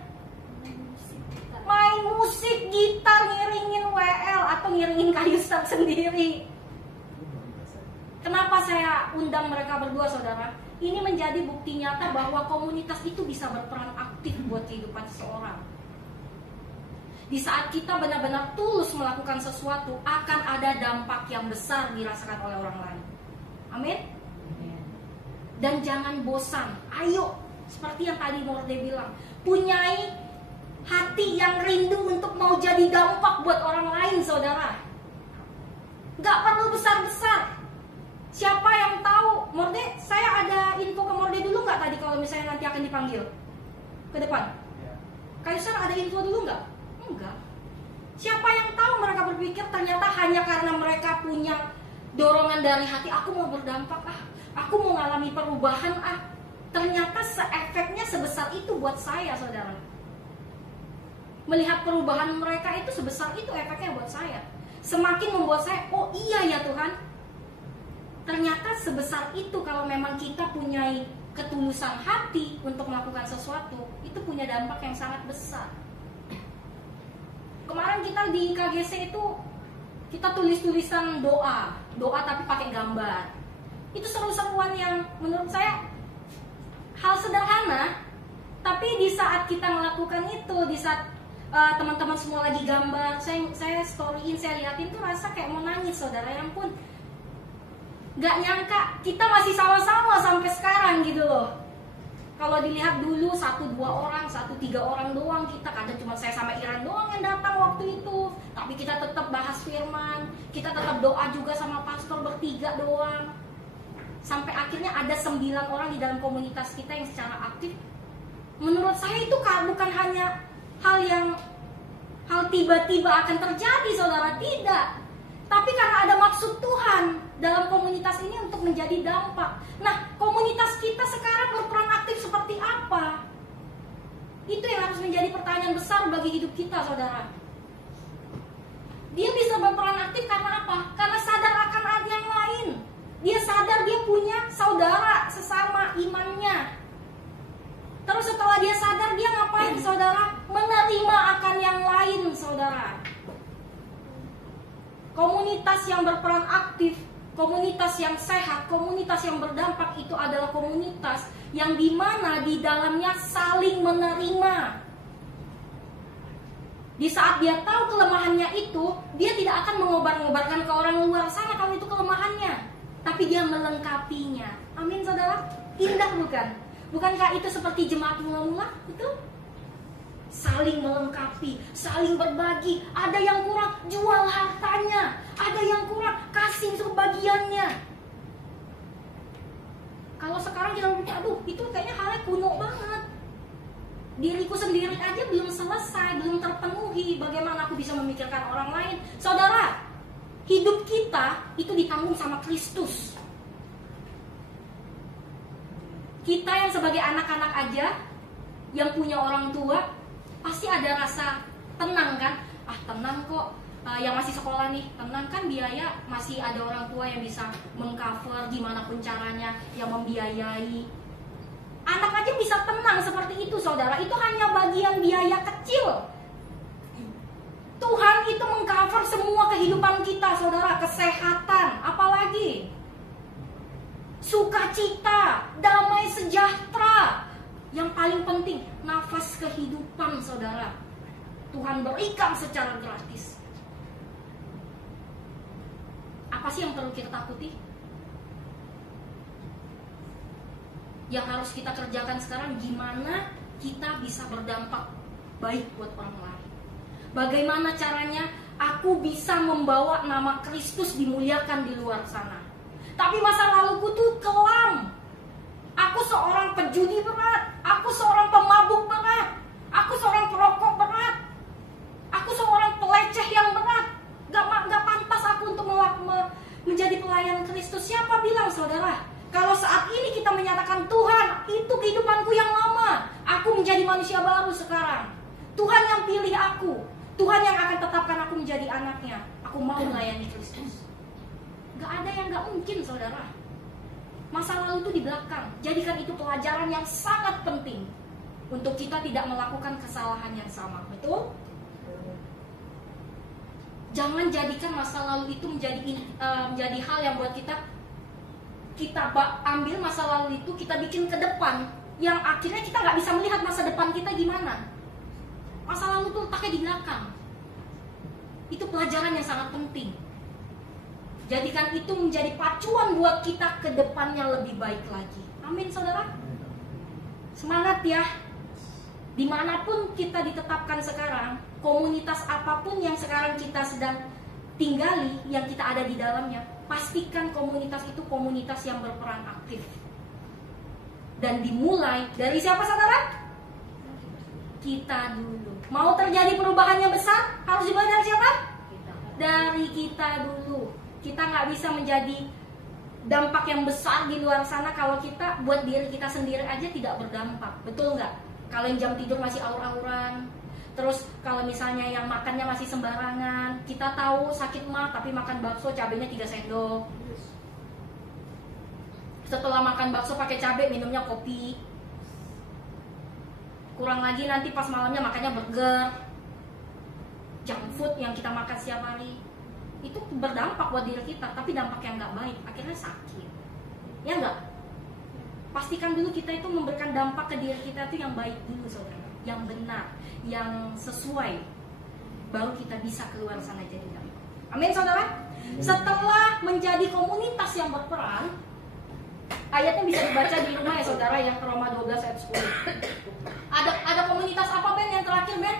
Main musik, gitar, ngiringin WL atau ngiringin Kak Yustar sendiri. Kenapa saya undang mereka berdua saudara? Ini menjadi bukti nyata bahwa komunitas itu bisa berperan aktif buat kehidupan seseorang. Di saat kita benar-benar tulus melakukan sesuatu, akan ada dampak yang besar dirasakan oleh orang lain. Amin. Dan jangan bosan. Ayo, seperti yang tadi Morde bilang, punyai hati yang rindu untuk mau jadi dampak buat orang lain saudara. Gak perlu besar-besar. Siapa yang tahu? Morde, saya ada info ke Morde dulu nggak tadi kalau misalnya nanti akan dipanggil ke depan? Kak Yustar ada info dulu nggak? Enggak. Siapa yang tahu mereka berpikir ternyata hanya karena mereka punya dorongan dari hati, aku mau berdampak aku mau mengalami perubahan ternyata efeknya sebesar itu buat saya saudara. Melihat perubahan mereka itu sebesar itu efeknya buat saya. Semakin membuat saya, oh iya ya Tuhan, ternyata sebesar itu kalau memang kita punya ketulusan hati untuk melakukan sesuatu, itu punya dampak yang sangat besar. Kemarin kita di KGC itu kita tulis-tulisan doa tapi pakai gambar. Itu seru-seruan yang menurut saya hal sederhana, tapi di saat kita melakukan itu, di saat teman-teman semua lagi gambar, saya storyin, saya liatin tuh rasa kayak mau nangis saudara. Ya ampun, gak nyangka kita masih sama-sama sampai sekarang gitu loh. Kalau dilihat dulu 1-2 orang, 1-3 orang doang kita, kadang cuma saya sama Iran doang yang datang waktu itu. Tapi kita tetap bahas firman, kita tetap doa juga sama pastor bertiga doang. Sampai akhirnya ada 9 orang di dalam komunitas kita yang secara aktif. Menurut saya itu bukan hanya hal tiba-tiba akan terjadi saudara, tidak. Tapi karena ada maksud Tuhan dalam komunitas ini untuk menjadi dampak. Nah, komunitas kita sekarang berperan aktif seperti apa? Itu yang harus menjadi pertanyaan besar bagi hidup kita, saudara. Dia bisa berperan aktif karena apa? Karena sadar akan ada yang lain. Dia sadar dia punya saudara sesama imannya. Terus setelah dia sadar, dia ngapain, saudara? Menerima akan yang lain, saudara. Komunitas yang berperan aktif, komunitas yang sehat, komunitas yang berdampak itu adalah komunitas yang dimana di dalamnya saling menerima. Di saat dia tahu kelemahannya itu, dia tidak akan mengobar-ngobarkan ke orang luar sana kalau itu kelemahannya, tapi dia melengkapinya. Amin saudara? Indah bukan? Bukankah itu seperti jemaat mula-mula? Itu saling melengkapi, saling berbagi. Ada yang kurang, jual hartanya. Ada yang kurang, kasih sebagiannya. Kalau sekarang kita pikir, aduh itu kayaknya halnya kuno banget. Diriku sendiri aja belum selesai, belum terpenuhi. Bagaimana aku bisa memikirkan orang lain? Saudara, hidup kita itu ditanggung sama Kristus. Kita yang sebagai anak-anak aja, yang punya orang tua, pasti ada rasa tenang kan? Ah tenang kok, yang masih sekolah nih, tenang kan, biaya masih ada orang tua yang bisa mengcover gimana pun caranya, yang membiayai. Anak aja bisa tenang seperti itu saudara, itu hanya bagian biaya kecil. Tuhan itu mengcover semua kehidupan kita saudara, kesehatan, apalagi sukacita, damai sejahtera. Yang paling penting, nafas kehidupan saudara, Tuhan berikan secara gratis. Apa sih yang perlu kita takuti? Yang harus kita kerjakan sekarang, gimana kita bisa berdampak baik buat orang lain. Bagaimana caranya aku bisa membawa nama Kristus dimuliakan di luar sana. Tapi masa laluku tuh kelam. Aku seorang pejudi berat, aku seorang pemabuk berat, aku seorang perokok berat, aku seorang peleceh yang berat. Gak pantas aku untuk menjadi pelayan Kristus. Siapa bilang saudara? Kalau saat ini kita menyatakan, Tuhan, itu kehidupanku yang lama, aku menjadi manusia baru sekarang. Tuhan yang pilih aku, Tuhan yang akan tetapkan aku menjadi anaknya. Aku mau melayani Kristus. Gak ada yang gak mungkin saudara. Masa lalu itu di belakang. Jadikan itu pelajaran yang sangat penting untuk kita tidak melakukan kesalahan yang sama. Betul? Jangan jadikan masa lalu itu menjadi hal yang buat kita ambil masa lalu itu, kita bikin ke depan, yang akhirnya kita gak bisa melihat masa depan kita gimana. Masa lalu itu letaknya di belakang. Itu pelajaran yang sangat penting. Jadikan itu menjadi pacuan buat kita ke depannya lebih baik lagi. Amin saudara. Semangat ya. Dimanapun kita ditetapkan sekarang, komunitas apapun yang sekarang kita sedang tinggali, yang kita ada di dalamnya, pastikan komunitas itu komunitas yang berperan aktif. Dan dimulai dari siapa saudara? Kita dulu. Mau terjadi perubahan yang besar, harus dimulai dari siapa? Dari kita dulu. Kita nggak bisa menjadi dampak yang besar di luar sana kalau kita buat diri kita sendiri aja tidak berdampak. Betul nggak? Kalau yang jam tidur masih aur-auran, terus kalau misalnya yang makannya masih sembarangan, kita tahu sakit mah tapi makan bakso cabenya 3 sendok. Setelah makan bakso pakai cabai, minumnya kopi. Kurang lagi nanti pas malamnya makannya burger, junk food yang kita makan setiap hari. Itu berdampak buat diri kita, tapi dampak yang nggak baik, akhirnya sakit. Ya nggak? Pastikan dulu kita itu memberikan dampak ke diri kita itu yang baik dulu saudara. yang benar, yang sesuai, baru kita bisa keluar sana jadi dampak. Amin saudara. Setelah menjadi komunitas yang berperan, ayatnya bisa dibaca di rumah ya saudara, yang Roma 12 ayat 10. Ada komunitas apa Ben yang terakhir Ben?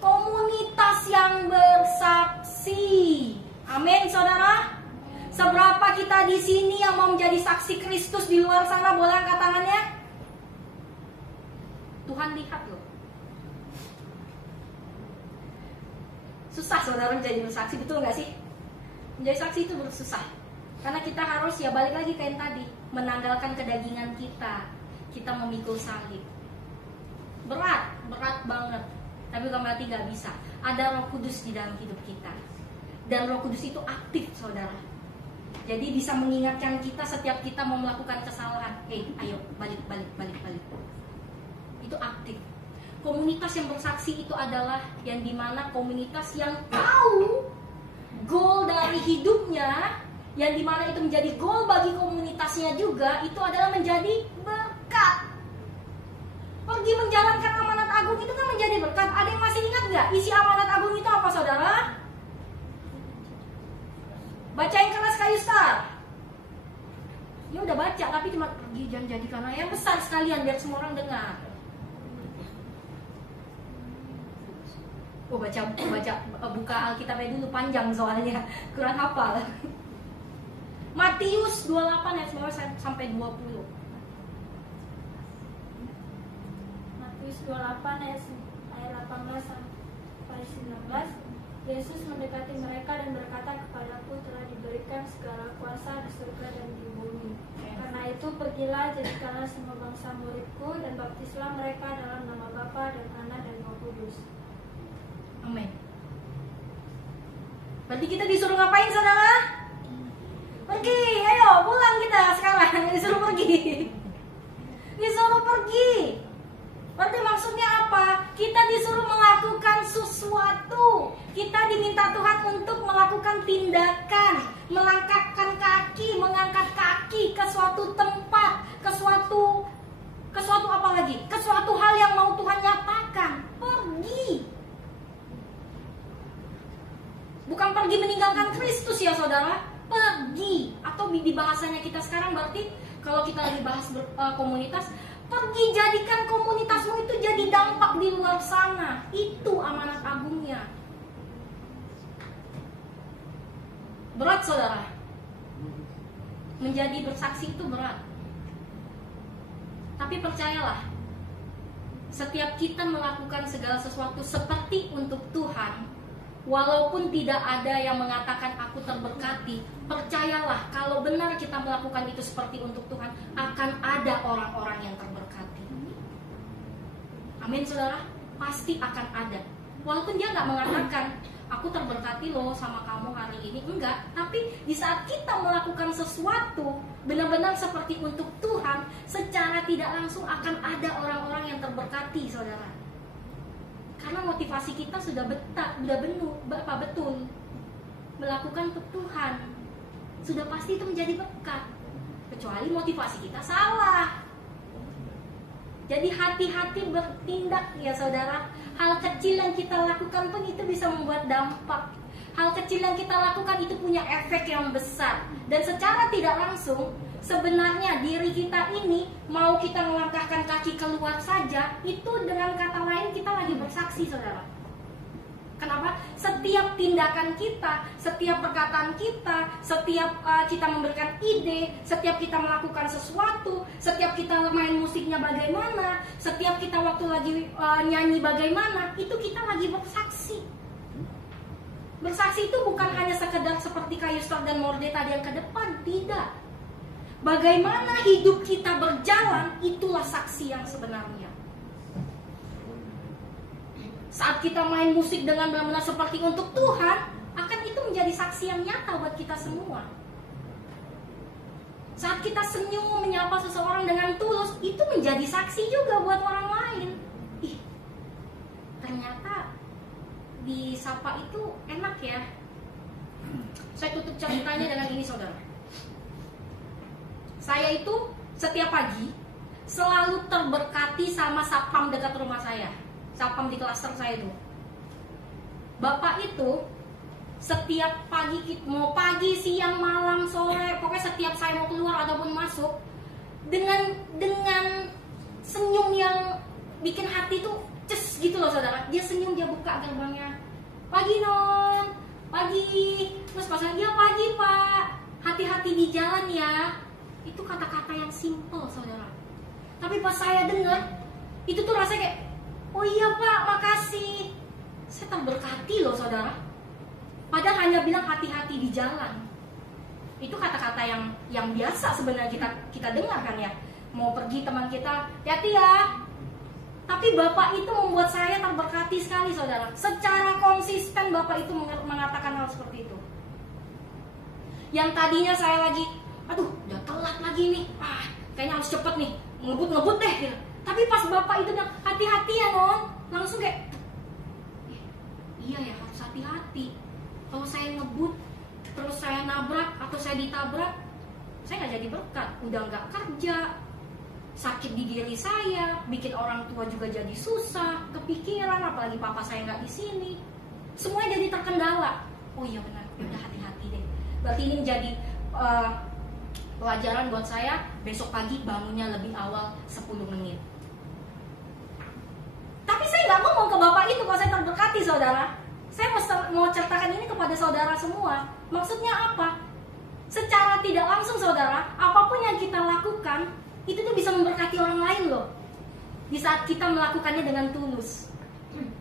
Komunitas yang bersaksi. Amin saudara. Seberapa kita di sini yang mau menjadi saksi Kristus di luar sana, boleh angkat tangannya? Tuhan lihat loh. Susah saudara menjadi bersaksi, betul nggak sih? Menjadi saksi itu susah. Karena kita harus ya balik lagi kayak tadi, menanggalkan kedagingan kita. Kita memikul salib. Berat banget. Tapi bukan berarti nggak bisa. Ada Roh Kudus di dalam hidup kita. Dan Roh Kudus itu aktif saudara. Jadi bisa mengingatkan kita setiap kita mau melakukan kesalahan. Ayo balik. Itu aktif. Komunitas yang bersaksi itu adalah yang dimana komunitas yang tahu goal dari hidupnya, yang dimana itu menjadi goal bagi komunitasnya juga, itu adalah menjadi berkat. Pergi menjalankan amanat agung itu kan menjadi berkat. Ada yang masih ingat nggak isi amanat agung itu apa saudara? Bacain kelas Kayu Star. Ya udah baca, tapi cuma pergi jangan jadikan yang besar sekalian biar semua orang dengar. Buka Alkitabnya dulu, panjang soalnya kurang hafal. Matius 28 ayat 19 sampai 20. Matius 28 ayat 18 sampai 19. Yesus mendekati mereka dan berkata, kepadaku telah diberikan segala kuasa di surga dan di bumi. Karena itu pergilah, jadikanlah semua bangsa muridku, dan baptislah mereka dalam nama Bapa dan Anak dan Roh Kudus. Amin. Berarti kita disuruh ngapain saudara? Pergi, ayo pulang kita sekarang. Disuruh pergi. Disuruh pergi. Berarti maksudnya apa? Kita disuruh melakukan sesuatu. Kita diminta Tuhan untuk melakukan tindakan, melangkahkan kaki, mengangkat kaki ke suatu tempat, ke suatu apa lagi? Ke suatu hal yang mau Tuhan nyatakan. Pergi. Bukan pergi meninggalkan Kristus ya saudara. Pergi. Atau di bahasanya kita sekarang berarti kalau kita lagi bahas komunitas, pergi jadikan komunitasmu itu jadi dampak di luar sana. Itu amanat agungnya. Berat saudara. Menjadi bersaksi itu berat. Tapi percayalah, setiap kita melakukan segala sesuatu seperti untuk Tuhan, walaupun tidak ada yang mengatakan aku terberkati, percayalah kalau benar kita melakukan itu seperti untuk Tuhan, akan ada orang-orang yang terberkati. Amin saudara, pasti akan ada. Walaupun dia nggak mengatakan aku terberkati loh sama kamu hari ini, enggak. Tapi di saat kita melakukan sesuatu benar-benar seperti untuk Tuhan, secara tidak langsung akan ada orang-orang yang terberkati saudara. Karena motivasi kita sudah betul melakukan untuk Tuhan, sudah pasti itu menjadi berkat. Kecuali motivasi kita salah. Jadi hati-hati bertindak ya saudara. Hal kecil yang kita lakukan pun itu bisa membuat dampak. Hal kecil yang kita lakukan itu punya efek yang besar. Dan secara tidak langsung, sebenarnya diri kita ini mau kita melangkahkan kaki keluar saja, itu dengan kata lain kita lagi bersaksi saudara. Kenapa? Setiap tindakan kita, setiap perkataan kita, setiap kita memberikan ide, setiap kita melakukan sesuatu, setiap kita main musiknya bagaimana, setiap kita waktu lagi nyanyi bagaimana, itu kita lagi bersaksi. Bersaksi itu bukan hanya sekedar seperti Kayu Star dan Morde tadi yang ke depan, tidak. Bagaimana hidup kita berjalan, itulah saksi yang sebenarnya. Saat kita main musik dengan benar-benar seperti untuk Tuhan, akan itu menjadi saksi yang nyata buat kita semua. Saat kita senyum menyapa seseorang dengan tulus, itu menjadi saksi juga buat orang lain. Ih, ternyata disapa itu enak ya. Saya tutup ceritanya dengan ini saudara. Saya itu setiap pagi selalu terberkati sama sapam dekat rumah saya, sapam di klaster saya itu. Bapak itu setiap pagi, mau pagi, siang, malam, sore, pokoknya setiap saya mau keluar ataupun masuk, dengan senyum yang bikin hati tuh ces gitu loh saudara. Dia senyum, dia buka gerbangnya, pagi non, pagi, terus pas dia pagi pak, hati-hati di jalan ya. Itu kata-kata yang simple saudara, tapi pas saya dengar itu tuh rasanya kayak, oh iya pak, makasih, saya terberkati loh saudara. Padahal hanya bilang hati-hati di jalan. Itu kata-kata yang biasa sebenarnya kita dengar kan ya. Mau pergi teman kita, hati-hati ya. Tapi Bapak itu membuat saya terberkati sekali saudara. Secara konsisten Bapak itu mengatakan hal seperti itu. Yang tadinya saya lagi, aduh udah telat lagi nih, kayaknya harus cepet nih, ngebut deh gitu. Tapi pas Bapak itu bilang hati-hati ya non, langsung kayak, iya ya harus hati-hati. Kalau saya ngebut, terus saya nabrak atau saya ditabrak, saya nggak jadi berkat, udah nggak kerja, sakit di diri saya, bikin orang tua juga jadi susah, kepikiran, apalagi papa saya nggak di sini, semuanya jadi terkendala. Oh iya benar, udah hati-hati deh. Berarti ini menjadi pelajaran buat saya. Besok pagi bangunnya lebih awal 10 menit. Tapi saya nggak ngomong ke bapak itu kalau saya terberkati saudara. Saya mau ceritakan ini kepada saudara semua. Maksudnya apa? Secara tidak langsung saudara, apapun yang kita lakukan itu tuh bisa memberkati orang lain loh. Di saat kita melakukannya dengan tulus.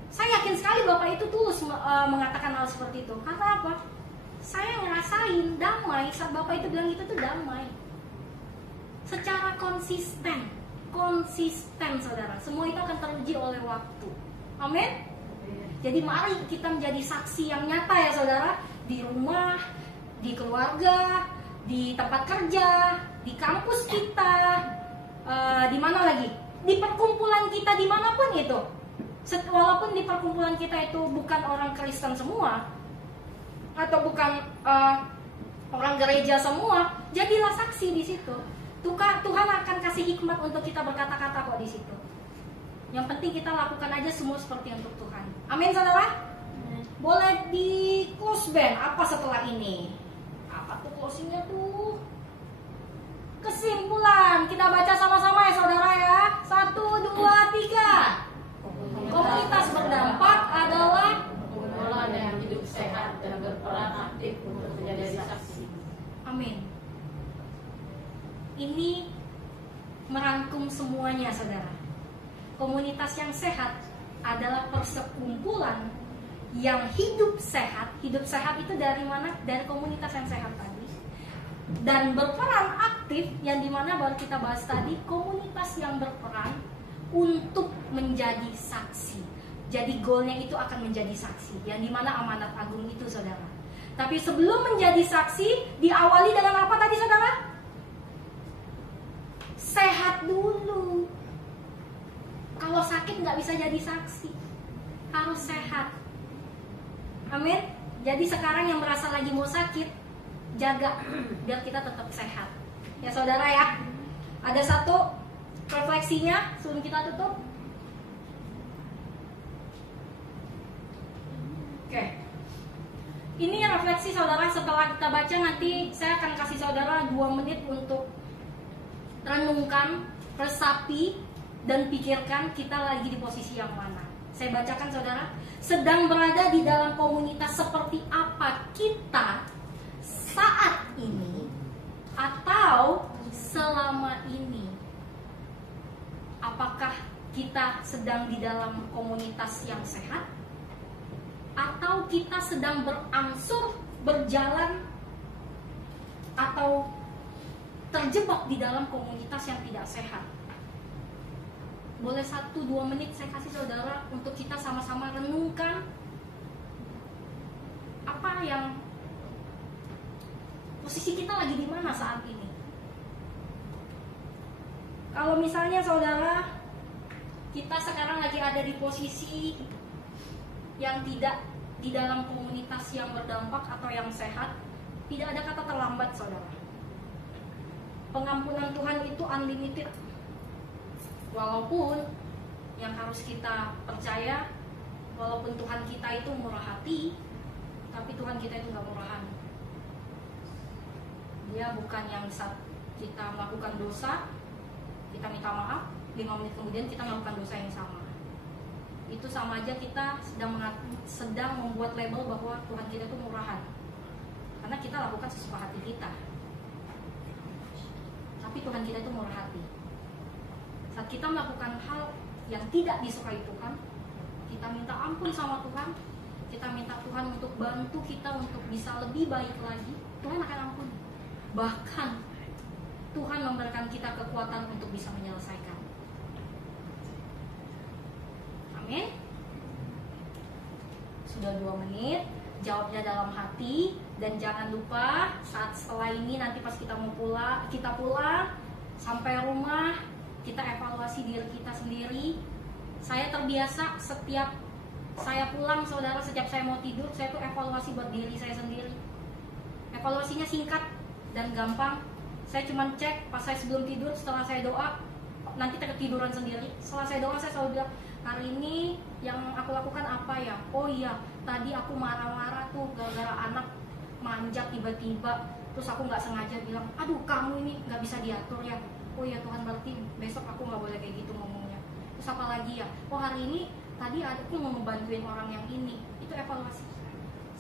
Saya yakin sekali bapak itu tulus mengatakan hal seperti itu. Karena apa? Saya ngerasain damai saat bapak itu bilang itu tuh damai. Secara konsisten saudara. Semua itu akan teruji oleh waktu. Amin. Jadi mari kita menjadi saksi yang nyata ya saudara. Di rumah, di keluarga, di tempat kerja, di kampus kita, di mana lagi? Di perkumpulan kita dimanapun itu. Walaupun di perkumpulan kita itu bukan orang Kristen semua, atau bukan orang gereja semua, jadilah saksi di situ. Tuhan akan kasih hikmat untuk kita berkata-kata kok di situ. Yang penting kita lakukan aja semua seperti untuk Tuhan. Amin saudara. Boleh di close band. Apa setelah ini? Apa tuh closingnya tuh? Kesimpulan. Kita baca sama-sama ya saudara ya. 1, 2, 3. Komunitas berdampak adalah pergumulan yang hidup sehat dan berperan aktif untuk menjadi saksi. Amin. Ini merangkum semuanya saudara. Komunitas yang sehat adalah persekumpulan yang hidup sehat. Hidup sehat itu dari mana? Dari komunitas yang sehat tadi. Dan berperan aktif, yang dimana baru kita bahas tadi, komunitas yang berperan untuk menjadi saksi. Jadi goalnya itu akan menjadi saksi, yang dimana amanat agung itu saudara. Tapi sebelum menjadi saksi, diawali dengan apa tadi saudara? Sehat dulu. Kalau sakit nggak bisa jadi saksi, harus sehat. Amin. Jadi sekarang yang merasa lagi mau sakit, jaga biar kita tetap sehat. Ya saudara ya. Ada satu refleksinya sebelum kita tutup. Oke. Ini refleksi saudara setelah kita baca, nanti saya akan kasih saudara 2 menit untuk renungkan, resapi, dan pikirkan kita lagi di posisi yang mana. Saya bacakan saudara. Sedang berada di dalam komunitas seperti apa kita saat ini atau selama ini? Apakah kita sedang di dalam komunitas yang sehat? Atau kita sedang berangsur berjalan atau terjebak di dalam komunitas yang tidak sehat? Boleh 1-2 menit saya kasih saudara untuk kita sama-sama renungkan apa yang posisi kita lagi di mana saat ini. Kalau misalnya saudara kita sekarang lagi ada di posisi yang tidak di dalam komunitas yang berdampak atau yang sehat, tidak ada kata terlambat saudara. Pengampunan Tuhan itu unlimited. Walaupun yang harus kita percaya, walaupun Tuhan kita itu murah hati, tapi Tuhan kita itu gak murahan. Dia bukan yang saat kita melakukan dosa, kita minta maaf, 5 menit kemudian kita melakukan dosa yang sama. Itu sama aja kita sedang membuat label bahwa Tuhan kita itu murahan, karena kita lakukan sesuka hati kita. Tapi Tuhan kita itu murah hati. Saat kita melakukan hal yang tidak disukai Tuhan, kita minta ampun sama Tuhan, kita minta Tuhan untuk bantu kita untuk bisa lebih baik lagi, Tuhan akan ampun. Bahkan Tuhan memberikan kita kekuatan untuk bisa menyelesaikan. Amin. Sudah 2 menit, jawabnya dalam hati. Dan jangan lupa saat setelah ini nanti pas kita pulang sampai rumah, kita evaluasi diri kita sendiri. Saya terbiasa setiap saya pulang, saudara, setiap saya mau tidur, saya tuh evaluasi buat diri saya sendiri. Evaluasinya singkat dan gampang. Saya cuma cek pas saya sebelum tidur, setelah saya doa, nanti ketiduran sendiri. Setelah saya doa, saya selalu bilang, hari ini yang aku lakukan apa ya? Oh iya, tadi aku marah-marah tuh gara-gara anak manjat tiba-tiba, terus aku nggak sengaja bilang, aduh kamu ini nggak bisa diatur ya. Oh ya Tuhan, berarti besok aku nggak boleh kayak gitu ngomongnya. Terus apa lagi ya? Oh hari ini tadi aku mau ngebantuin orang yang ini. Itu evaluasi.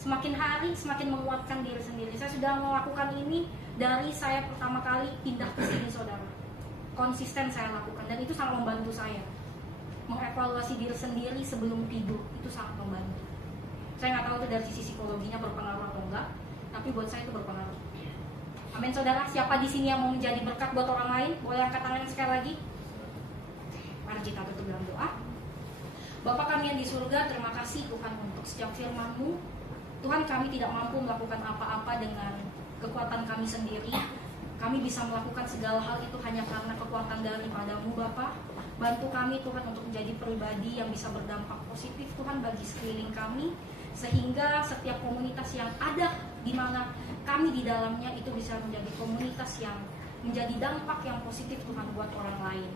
Semakin hari semakin menguatkan diri sendiri. Saya sudah melakukan ini dari saya pertama kali pindah ke sini, saudara. Konsisten saya lakukan dan itu sangat membantu saya. Mengevaluasi diri sendiri sebelum tidur itu sangat membantu. Saya nggak tahu itu dari sisi psikologinya berpengaruh atau enggak, tapi buat saya itu berpengaruh. Amin, saudara. Siapa di sini yang mau menjadi berkat buat orang lain? Boleh angkat tangan sekali lagi. Mari kita tutup dalam doa. Bapa kami yang di surga, terima kasih Tuhan untuk setiap firman-Mu. Tuhan, kami tidak mampu melakukan apa-apa dengan kekuatan kami sendiri. Kami bisa melakukan segala hal itu hanya karena kekuatan daripada-Mu, Bapa. Bantu kami Tuhan untuk menjadi pribadi yang bisa berdampak positif Tuhan bagi sekeliling kami, sehingga setiap komunitas yang ada di mana kami di dalamnya itu bisa menjadi komunitas yang menjadi dampak yang positif Tuhan buat orang lain.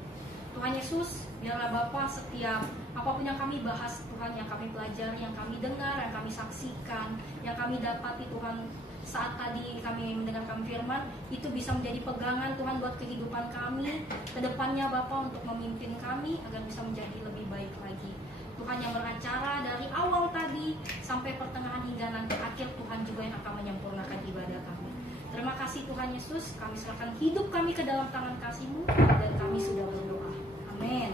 Tuhan Yesus, biarlah Bapa setiap apapun yang kami bahas Tuhan, yang kami pelajari, yang kami dengar, yang kami saksikan, yang kami dapati Tuhan saat tadi kami mendengarkan firman, itu bisa menjadi pegangan Tuhan buat kehidupan kami ke depannya Bapa, untuk memimpin kami agar bisa menjadi lebih baik lagi. Tuhan yang beracara dari awal tadi sampai pertengahan hingga nanti akhir, Tuhan juga yang akan menyempurnakan ibadah kami. Terima kasih Tuhan Yesus, kami serahkan hidup kami ke dalam tangan kasih-Mu dan kami sudah berdoa. Amin.